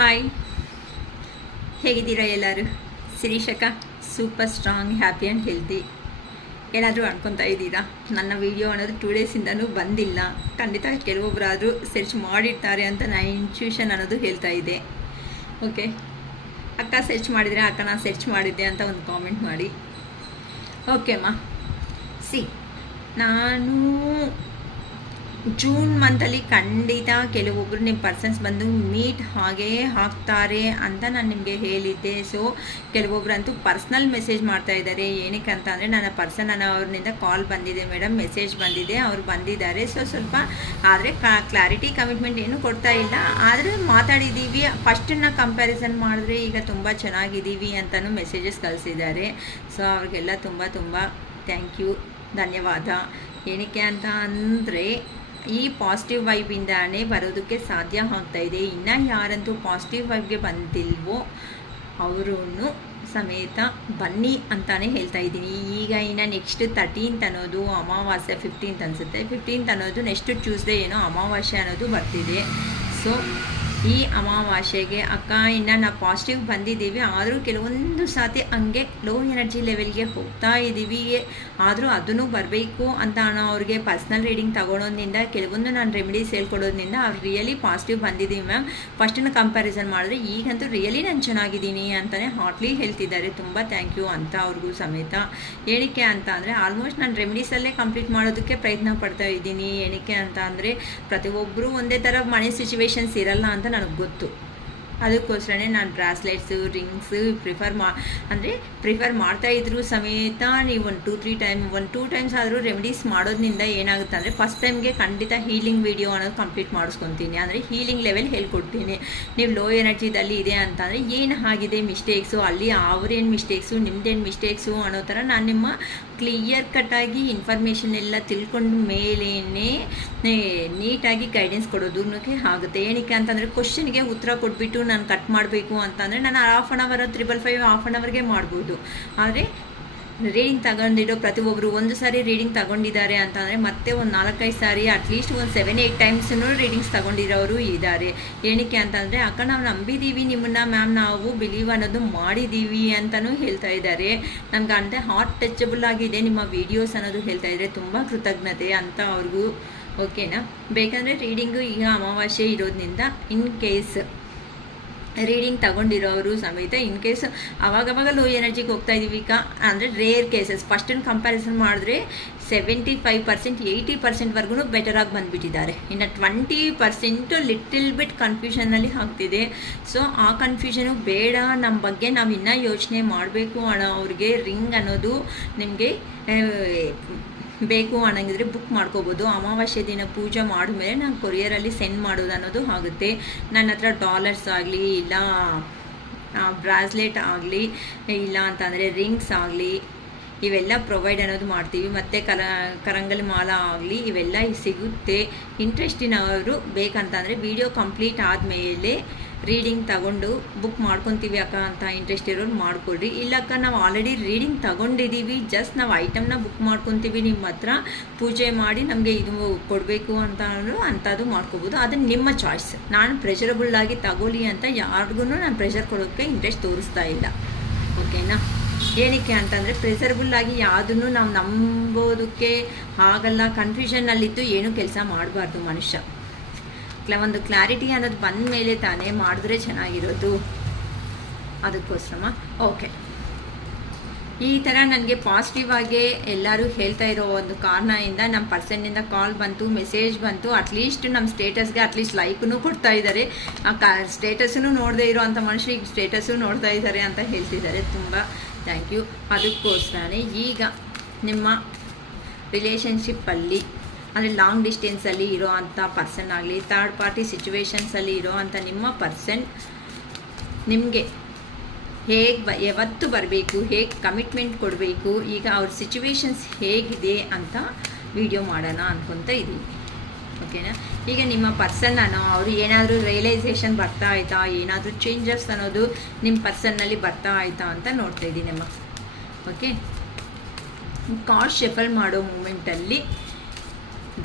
Hi, ಹೇಗಿದ್ದೀರಾ ಎಲ್ಲರೂ? ಶಿರೀಷಕ super strong, happy and healthy. ಏನಾದರೂ ಅನ್ಕೊತಾ ಇದ್ದೀರಾ? ನನ್ನ ವೀಡಿಯೋ ಅನ್ನೋದು 2 ಡೇಸಿಂದನೂ ಬಂದಿಲ್ಲ. ಖಂಡಿತ ಕೆಲವೊಬ್ಬರಾದರೂ ಸರ್ಚ್ ಮಾಡಿರ್ತಾರೆ ಅಂತ ನನ್ನ ಇನ್ಟ್ಯೂಷನ್ ಅನ್ನೋದು ಹೇಳ್ತಾ ಇದೆ. ಓಕೆ, ಅಕ್ಕ ಸರ್ಚ್ ಮಾಡಿದರೆ ಅಕ್ಕ ನಾನು ಸರ್ಚ್ ಮಾಡಿದ್ದೆ ಅಂತ ಒಂದು ಕಾಮೆಂಟ್ ಮಾಡಿ. ಓಕೆ ಅಮ್ಮ, ನಾನು ಜೂನ್ ಮಂತಲ್ಲಿ ಖಂಡಿತ ಕೆಲವೊಬ್ಬರು ನಿಮ್ಮ ಪರ್ಸನ್ಸ್ ಬಂದು ಮೀಟ್ ಹಾಗೇ ಆಗ್ತಾರೆ ಅಂತ ನಾನು ನಿಮಗೆ ಹೇಳಿದ್ದೆ. ಸೊ ಕೆಲವೊಬ್ಬರಂತೂ ಪರ್ಸ್ನಲ್ ಮೆಸೇಜ್ ಮಾಡ್ತಾ ಇದ್ದಾರೆ. ಏನಕ್ಕೆ ಅಂತ ಅಂದರೆ ನನ್ನ ಪರ್ಸನ್ ಅವ್ರನಿಂದ ಕಾಲ್ ಬಂದಿದೆ ಮೇಡಮ್, ಮೆಸೇಜ್ ಬಂದಿದೆ, ಅವ್ರು ಬಂದಿದ್ದಾರೆ. ಸೊ ಸ್ವಲ್ಪ ಆದರೆ ಕ್ಲಾರಿಟಿ ಕಮಿಟ್ಮೆಂಟ್ ಏನು ಕೊಡ್ತಾ ಇಲ್ಲ, ಆದರೆ ಮಾತಾಡಿದ್ದೀವಿ. ಫಸ್ಟನ್ನ ಕಂಪ್ಯಾರಿಸನ್ ಮಾಡಿದ್ರೆ ಈಗ ತುಂಬ ಚೆನ್ನಾಗಿದ್ದೀವಿ ಅಂತಲೂ ಮೆಸೇಜಸ್ ಕಳಿಸಿದ್ದಾರೆ. ಸೊ ಅವ್ರಿಗೆಲ್ಲ ತುಂಬ ತುಂಬ ಥ್ಯಾಂಕ್ ಯು, ಧನ್ಯವಾದ. ಏನಕ್ಕೆ ಅಂತ ಅಂದರೆ ಈ ಪಾಸಿಟಿವ್ ವೈಬಿಂದಾನೇ ಬರೋದಕ್ಕೆ ಸಾಧ್ಯ ಆಗ್ತಾಯಿದೆ. ಇನ್ನು ಯಾರಂತೂ ಪಾಸಿಟಿವ್ ವೈಬ್ಗೆ ಬಂದಿಲ್ವೋ ಅವರೂ ಸಮೇತ ಬನ್ನಿ ಅಂತಾನೆ ಹೇಳ್ತಾ ಇದ್ದೀನಿ. ಈಗ ಇನ್ನು ನೆಕ್ಸ್ಟ್ 13th ಅನ್ನೋದು ಅಮಾವಾಸ್ಯೆ, 15th ಅನಿಸುತ್ತೆ, 15th ಅನ್ನೋದು ನೆಕ್ಸ್ಟ್ ಟ್ಯೂಸ್ಡೇ ಏನೋ ಅಮಾವಾಸ್ಯೆ ಅನ್ನೋದು ಬರ್ತಿದೆ. ಸೊ ಈ ಅಮಾವಾಸ್ಯೆಗೆ ಅಕ್ಕ ಇನ್ನು ನಾವು ಪಾಸಿಟಿವ್ ಬಂದಿದ್ದೀವಿ, ಆದರೂ ಕೆಲವೊಂದು ಸಾತಿ ಹಂಗೆ ಲೋ ಎನರ್ಜಿ ಲೆವೆಲ್ಗೆ ಹೋಗ್ತಾ ಇದ್ದೀವಿ. ಆದರೂ ಅದನ್ನು ಬರಬೇಕು ಅಂತ ಅವ್ರಿಗೆ ಪರ್ಸ್ನಲ್ ರೀಡಿಂಗ್ ತೊಗೊಳೋದ್ರಿಂದ, ಕೆಲವೊಂದು ನಾನು ರೆಮಿಡೀಸ್ ಹೇಳ್ಕೊಡೋದ್ರಿಂದ ಅವ್ರು ರಿಯಲಿ ಪಾಸಿಟಿವ್ ಬಂದಿದ್ದೀವಿ ಮ್ಯಾಮ್. ಫಸ್ಟನ್ನು ಕಂಪ್ಯಾರಿಸನ್ ಮಾಡಿದ್ರೆ ಈಗಂತೂ ರಿಯಲಿ ನಾನು ಚೆನ್ನಾಗಿದ್ದೀನಿ ಅಂತಲೇ ಹಾಟ್ಲಿ ಹೇಳ್ತಿದ್ದಾರೆ. ತುಂಬ ಥ್ಯಾಂಕ್ ಯು ಅಂತ ಅವ್ರಿಗೂ ಸಮೇತ. ಏನಕ್ಕೆ ಅಂತ ಅಂದರೆ ಆಲ್ಮೋಸ್ಟ್ ನಾನು ರೆಮಿಡೀಸಲ್ಲೇ ಕಂಪ್ಲೀಟ್ ಮಾಡೋದಕ್ಕೆ ಪ್ರಯತ್ನ ಪಡ್ತಾ ಇದ್ದೀನಿ. ಏನಕ್ಕೆ ಅಂತ ಅಂದರೆ ಪ್ರತಿಯೊಬ್ಬರು ಒಂದೇ ಥರ ಮನೆ ಸಿಚುವೇಶನ್ಸ್ ಇರಲ್ಲ ಅಂತ ನನಗೆ ಗೊತ್ತು. ಅದಕ್ಕೋಸ್ಕರನೇ ನಾನು ಬ್ರಾಸ್ಲೆಟ್ಸು, ರಿಂಗ್ಸು ಪ್ರಿಫರ್ ಮಾಡ್ತಾಯಿದ್ರು ಸಮೇತ ನೀವು 1-2 ಟೈಮ್ಸ್ ಆದರೂ ರೆಮಿಡೀಸ್ ಮಾಡೋದ್ರಿಂದ ಏನಾಗುತ್ತೆ ಅಂದರೆ ಫಸ್ಟ್ ಟೈಮ್ಗೆ ಖಂಡಿತ ಹೀಲಿಂಗ್ ವಿಡಿಯೋ ಅನ್ನೋದು ಕಂಪ್ಲೀಟ್ ಮಾಡಿಸ್ಕೊತೀನಿ. ಅಂದರೆ ಹೀಲಿಂಗ್ ಲೆವೆಲ್ ಹೇಳ್ಕೊಡ್ತೀನಿ. ನೀವು ಲೋ ಎನರ್ಜಿದಲ್ಲಿ ಇದೆ ಅಂತಂದರೆ ಏನು ಆಗಿದೆ ಮಿಸ್ಟೇಕ್ಸು, ಅಲ್ಲಿ ಅವ್ರೇನು ಮಿಸ್ಟೇಕ್ಸು, ನಿಮ್ದೇನು ಮಿಸ್ಟೇಕ್ಸು ಅನ್ನೋ ಥರ ನಾನು ನಿಮ್ಮ ಕ್ಲಿಯರ್ ಕಟ್ಟಾಗಿ ಇನ್ಫಾರ್ಮೇಷನ್ ಎಲ್ಲ ತಿಳ್ಕೊಂಡ ಮೇಲೇ ನೀಟಾಗಿ ಗೈಡೆನ್ಸ್ ಕೊಡೋದಕ್ಕೆ ಆಗುತ್ತೆ. ಏನಕ್ಕೆ ಅಂತಂದರೆ ಕ್ವಶನ್ಗೆ ಉತ್ತರ ಕೊಟ್ಬಿಟ್ಟು ನಾನು ಕಟ್ ಮಾಡಬೇಕು ಅಂತಂದರೆ ನಾನು 1/2 hour 555 1/2 hourಗೆ ಮಾಡ್ಬೋದು. ಆದರೆ ರೀಡಿಂಗ್ ತಗೊಂಡಿರೋ ಪ್ರತಿಯೊಬ್ಬರು ಒಂದು ಸಾರಿ ರೀಡಿಂಗ್ ತಗೊಂಡಿದ್ದಾರೆ ಅಂತಂದರೆ ಮತ್ತೆ ಒಂದು 4-5 ಸಾರಿ ಅಟ್ಲೀಸ್ಟ್ ಒಂದು 7-8 ಟೈಮ್ಸೂ ರೀಡಿಂಗ್ಸ್ ತಗೊಂಡಿರೋರು ಇದ್ದಾರೆ. ಏನಕ್ಕೆ ಅಂತಂದರೆ ಅಕ್ಕ ನಾವು ನಂಬಿದ್ದೀವಿ ನಿಮ್ಮನ್ನು ಮ್ಯಾಮ್, ನಾವು ಬಿಲೀವ್ ಅನ್ನೋದು ಮಾಡಿದ್ದೀವಿ ಅಂತಲೂ ಹೇಳ್ತಾ ಇದ್ದಾರೆ. ನನಗೆ ಅಂದರೆ ಹಾರ್ಟ್ ಟಚಬಲ್ ಆಗಿದೆ ನಿಮ್ಮ ವೀಡಿಯೋಸ್ ಅನ್ನೋದು ಹೇಳ್ತಾ ಇದ್ದಾರೆ. ತುಂಬ ಕೃತಜ್ಞತೆ ಅಂತ ಅವ್ರಿಗೂ. ಓಕೆನಾ? ಬೇಕಂದರೆ ರೀಡಿಂಗು ಈಗ ಅಮಾವಾಸ್ಯೆ ಇರೋದ್ರಿಂದ ಇನ್ ಕೇಸ್ ರೀಡಿಂಗ್ ತಗೊಂಡಿರೋರು ಸಮೇತ ಇನ್ ಕೇಸ್ ಅವಾಗವಾಗ ಲೋ ಎನರ್ಜಿಗೆ ಹೋಗ್ತಾ ಇದ್ದೀವಿ ಅಂದರೆ ರೇರ್ ಕೇಸಸ್. ಫಸ್ಟನ್ನು ಕಂಪ್ಯಾರಿಸನ್ ಮಾಡಿದ್ರೆ 75% 80%ವರೆಗೂ ಬೆಟರಾಗಿ ಬಂದುಬಿಟ್ಟಿದ್ದಾರೆ. ಇನ್ನು 20% ಲಿಟಲ್ ಬಿಟ್ ಕನ್ಫ್ಯೂಷನ್ನಲ್ಲಿ ಆಗ್ತಿದೆ. ಸೊ ಆ ಕನ್ಫ್ಯೂಷನು ಬೇಡ, ನಮ್ಮ ಬಗ್ಗೆ ನಾವು ಇನ್ನೂ ಯೋಚನೆ ಮಾಡಬೇಕು ಅವ್ರಿಗೆ ರಿಂಗ್ ಅನ್ನೋದು ನಿಮಗೆ ಬೇಕು ಅನ್ನಂಗಿದ್ರೆ ಬುಕ್ ಮಾಡ್ಕೋಬೋದು. ಅಮಾವಾಸ್ಯೆ ದಿನ ಪೂಜೆ ಮಾಡಿದ್ಮೇಲೆ ನಾನು ಕೊರಿಯರಲ್ಲಿ ಸೆಂಡ್ ಮಾಡೋದು ಅನ್ನೋದು ಆಗುತ್ತೆ. ನನ್ನ ಹತ್ರ ಡಾಲರ್ಸ್ ಆಗಲಿ, ಇಲ್ಲ ಬ್ರಾಸ್ಲೆಟ್ ಆಗಲಿ, ಇಲ್ಲ ಅಂತಂದರೆ ರಿಂಗ್ಸ್ ಆಗಲಿ, ಇವೆಲ್ಲ ಪ್ರೊವೈಡ್ ಅನ್ನೋದು ಮಾಡ್ತೀವಿ. ಮತ್ತು ಕರಂಗಲಿ ಮಾಲ ಆಗಲಿ ಇವೆಲ್ಲ ಸಿಗುತ್ತೆ. ಇಂಟ್ರೆಸ್ಟಿನವರು ಬೇಕಂತಂದರೆ ವಿಡಿಯೋ ಕಂಪ್ಲೀಟ್ ಆದಮೇಲೆ ರೀಡಿಂಗ್ ತಗೊಂಡು ಬುಕ್ ಮಾಡ್ಕೊತೀವಿ ಅಕ್ಕ ಅಂತ ಇಂಟ್ರೆಸ್ಟ್ ಇರೋರು ಮಾಡ್ಕೊಳ್ರಿ. ಇಲ್ಲಕ್ಕ ನಾವು ಆಲ್ರೆಡಿ ರೀಡಿಂಗ್ ತಗೊಂಡಿದ್ದೀವಿ, ಜಸ್ಟ್ ನಾವು ಐಟಮ್ನ ಬುಕ್ ಮಾಡ್ಕೊತೀವಿ, ನಿಮ್ಮ ಹತ್ರ ಪೂಜೆ ಮಾಡಿ ನಮಗೆ ಇದು ಕೊಡಬೇಕು ಅಂತ ಅಂದರು ಅಂಥದ್ದು ಮಾಡ್ಕೋಬೋದು. ಅದು ನಿಮ್ಮ ಚಾಯ್ಸ್. ನಾನು ಪ್ರೆಷರಬಲ್ಲಾಗಿ ತಗೊಳ್ಳಿ ಅಂತ ಯಾರಿಗೂ ನಾನು ಪ್ರೆಷರ್ ಕೊಡೋಕ್ಕೆ ಇಂಟ್ರೆಸ್ಟ್ ತೋರಿಸ್ತಾ ಇಲ್ಲ. ಓಕೆನಾ? ಏನಕ್ಕೆ ಅಂತಂದರೆ ಪ್ರೆಷರಬಲ್ಲಾಗಿ ಯಾವುದನ್ನು ನಾವು ನಂಬೋದಕ್ಕೆ ಆಗಲ್ಲ. ಕನ್ಫ್ಯೂಷನ್ನಲ್ಲಿದ್ದು ಏನೂ ಕೆಲಸ ಮಾಡಬಾರ್ದು ಮನುಷ್ಯ. ಒಂದು ಕ್ಲಾರಿಟಿ ಅನ್ನೋದು ಬಂದ ಮೇಲೆ ತಾನೇ ಮಾಡಿದ್ರೆ ಚೆನ್ನಾಗಿರೋದು. ಅದಕ್ಕೋಸ್ಕರ ಓಕೆ, ಈ ಥರ ನನಗೆ ಪಾಸಿಟಿವ್ ಆಗಿ ಎಲ್ಲರೂ ಹೇಳ್ತಾ ಇರೋ ಒಂದು ಕಾರಣದಿಂದ ನಮ್ಮ ಪರ್ಸನ್ನಿಂದ ಕಾಲ್ ಬಂತು, ಮೆಸೇಜ್ ಬಂತು. ಅಟ್ಲೀಸ್ಟ್ ನಮ್ಮ ಸ್ಟೇಟಸ್ಗೆ ಅಟ್ಲೀಸ್ಟ್ ಲೈಕನ್ನು ಕೊಡ್ತಾ ಇದ್ದಾರೆ. ಸ್ಟೇಟಸ್ಸನ್ನು ನೋಡದೇ ಇರೋ ಅಂಥ ಮನುಷ್ಯರಿಗೆ ಸ್ಟೇಟಸ್ಸು ನೋಡ್ತಾ ಇದ್ದಾರೆ ಅಂತ ಹೇಳ್ತಿದ್ದಾರೆ. ತುಂಬ ಥ್ಯಾಂಕ್ ಯು. ಅದಕ್ಕೋಸ್ಕರನೇ ಈಗ ನಿಮ್ಮ ರಿಲೇಷನ್ಶಿಪ್ಪಲ್ಲಿ ಅಂದರೆ ಲಾಂಗ್ ಡಿಸ್ಟೆನ್ಸಲ್ಲಿ ಇರೋ ಅಂಥ ಪರ್ಸನ್ ಆಗಲಿ, ಥರ್ಡ್ ಪಾರ್ಟಿ ಸಿಚುವೇಶನ್ಸಲ್ಲಿ ಇರೋ ಅಂಥ ನಿಮ್ಮ ಪರ್ಸನ್ ನಿಮಗೆ ಹೇಗೆ ಯಾವತ್ತು ಬರಬೇಕು, ಹೇಗೆ ಕಮಿಟ್ಮೆಂಟ್ ಕೊಡಬೇಕು, ಈಗ ಅವ್ರ ಸಿಚುವೇಶನ್ಸ್ ಹೇಗಿದೆ ಅಂತ ವಿಡಿಯೋ ಮಾಡೋಣ ಅಂದ್ಕೊತ ಇದ್ದೀವಿ. ಓಕೆನಾ? ಈಗ ನಿಮ್ಮ ಪರ್ಸನ್ ಅವರು ಏನಾದರೂ ರಿಯಲೈಸೇಷನ್ ಬರ್ತಾ ಆಯಿತಾ, ಏನಾದರೂ ಚೇಂಜಸ್ ಅನ್ನೋದು ನಿಮ್ಮ ಪರ್ಸನ್ನಲ್ಲಿ ಬರ್ತಾ ಆಯಿತಾ ಅಂತ ನೋಡ್ತಾ ಇದ್ದೀನಿ ಅಮ್ಮ. ಓಕೆ, ಕಾರ್ಡ್ ಶಫಲ್ ಮಾಡೋ ಮೂಮೆಂಟಲ್ಲಿ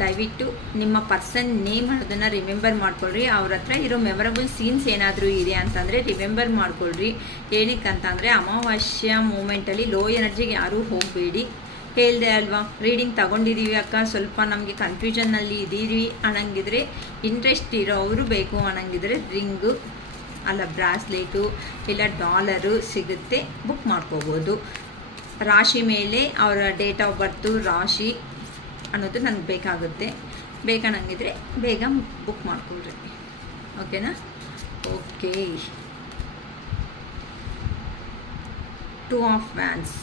ದಯವಿಟ್ಟು ನಿಮ್ಮ ಪರ್ಸನ್ ನೇಮ್ ಅನ್ನೋದನ್ನು ರಿಮೆಂಬರ್ ಮಾಡ್ಕೊಳ್ರಿ. ಅವ್ರ ಹತ್ರ ಇರೋ ಮೆಮೊರಬಲ್ ಸೀನ್ಸ್ ಏನಾದರೂ ಇದೆ ಅಂತಂದರೆ ರಿಮೆಂಬರ್ ಮಾಡ್ಕೊಳ್ರಿ. ಏನಕ್ಕೆ ಅಂತಂದರೆ ಅಮಾವಾಸ್ಯ ಮೂಮೆಂಟಲ್ಲಿ ಲೋ ಎನರ್ಜಿಗೆ ಯಾರೂ ಹೋಗಬೇಡಿ. ಹೇಳಿದೆ ಅಲ್ವಾ, ರೀಡಿಂಗ್ ತಗೊಂಡಿದ್ದೀವಿ ಅಕ್ಕ, ಸ್ವಲ್ಪ ನಮಗೆ ಕನ್ಫ್ಯೂಷನ್ನಲ್ಲಿ ಇದ್ದೀವಿ ಅನ್ನಂಗಿದ್ರೆ, ಇಂಟ್ರೆಸ್ಟ್ ಇರೋರು ಬೇಕು ಅನ್ನಂಗಿದ್ರೆ ರಿಂಗು ಅಲ್ಲ ಬ್ರಾಸ್ಲೆಟು ಇಲ್ಲ ಡಾಲರು ಸಿಗುತ್ತೆ, ಬುಕ್ ಮಾಡ್ಕೋಬೋದು. ರಾಶಿ ಮೇಲೆ ಅವರ ಡೇಟ್ ಆಫ್ ಬರ್ತು ರಾಶಿ ಅನ್ನೋದು ನನಗೆ ಬೇಕಾಗುತ್ತೆ. ಬೇಕನ್ನಂಗಿದ್ರೆ ಬೇಗ ಬುಕ್ ಮಾಡ್ಕೊಳ್ರಿ. ಓಕೆನಾ? ಓಕೆ. 2 ಆಫ್ ವ್ಯಾನ್ಸ್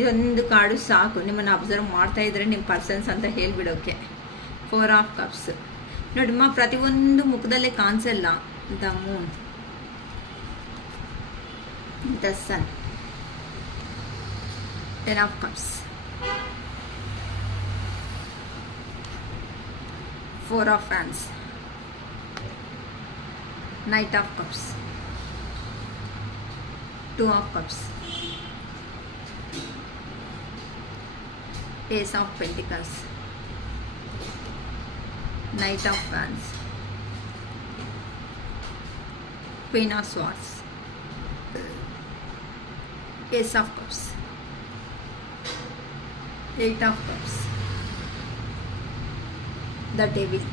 ಇದೊಂದು ಕಾರ್ಡು ಸಾಕು ನಿಮ್ಮನ್ನು ಅಬ್ಸರ್ವ್ ಮಾಡ್ತಾ ಇದ್ರೆ ನಿಮ್ಮ ಪರ್ಸನ್ಸ್ ಅಂತ ಹೇಳಿಬಿಡೋಕ್ಕೆ. 4 ಆಫ್ ಕಪ್ಸ್ ನೋಡಿಮ್ಮ, ಪ್ರತಿಯೊಂದು ಮುಖದಲ್ಲೇ ಕಾಣಿಸಲ್ಲ. The moon, the sun, 10 of cups, 4 of ಫ್ಯಾನ್ಸ್, knight of cups, 2 of cups, Ace of Pentacles, Knight of Wands, Queen of Swords, Ace of Cups, 8 of Cups, the Devil,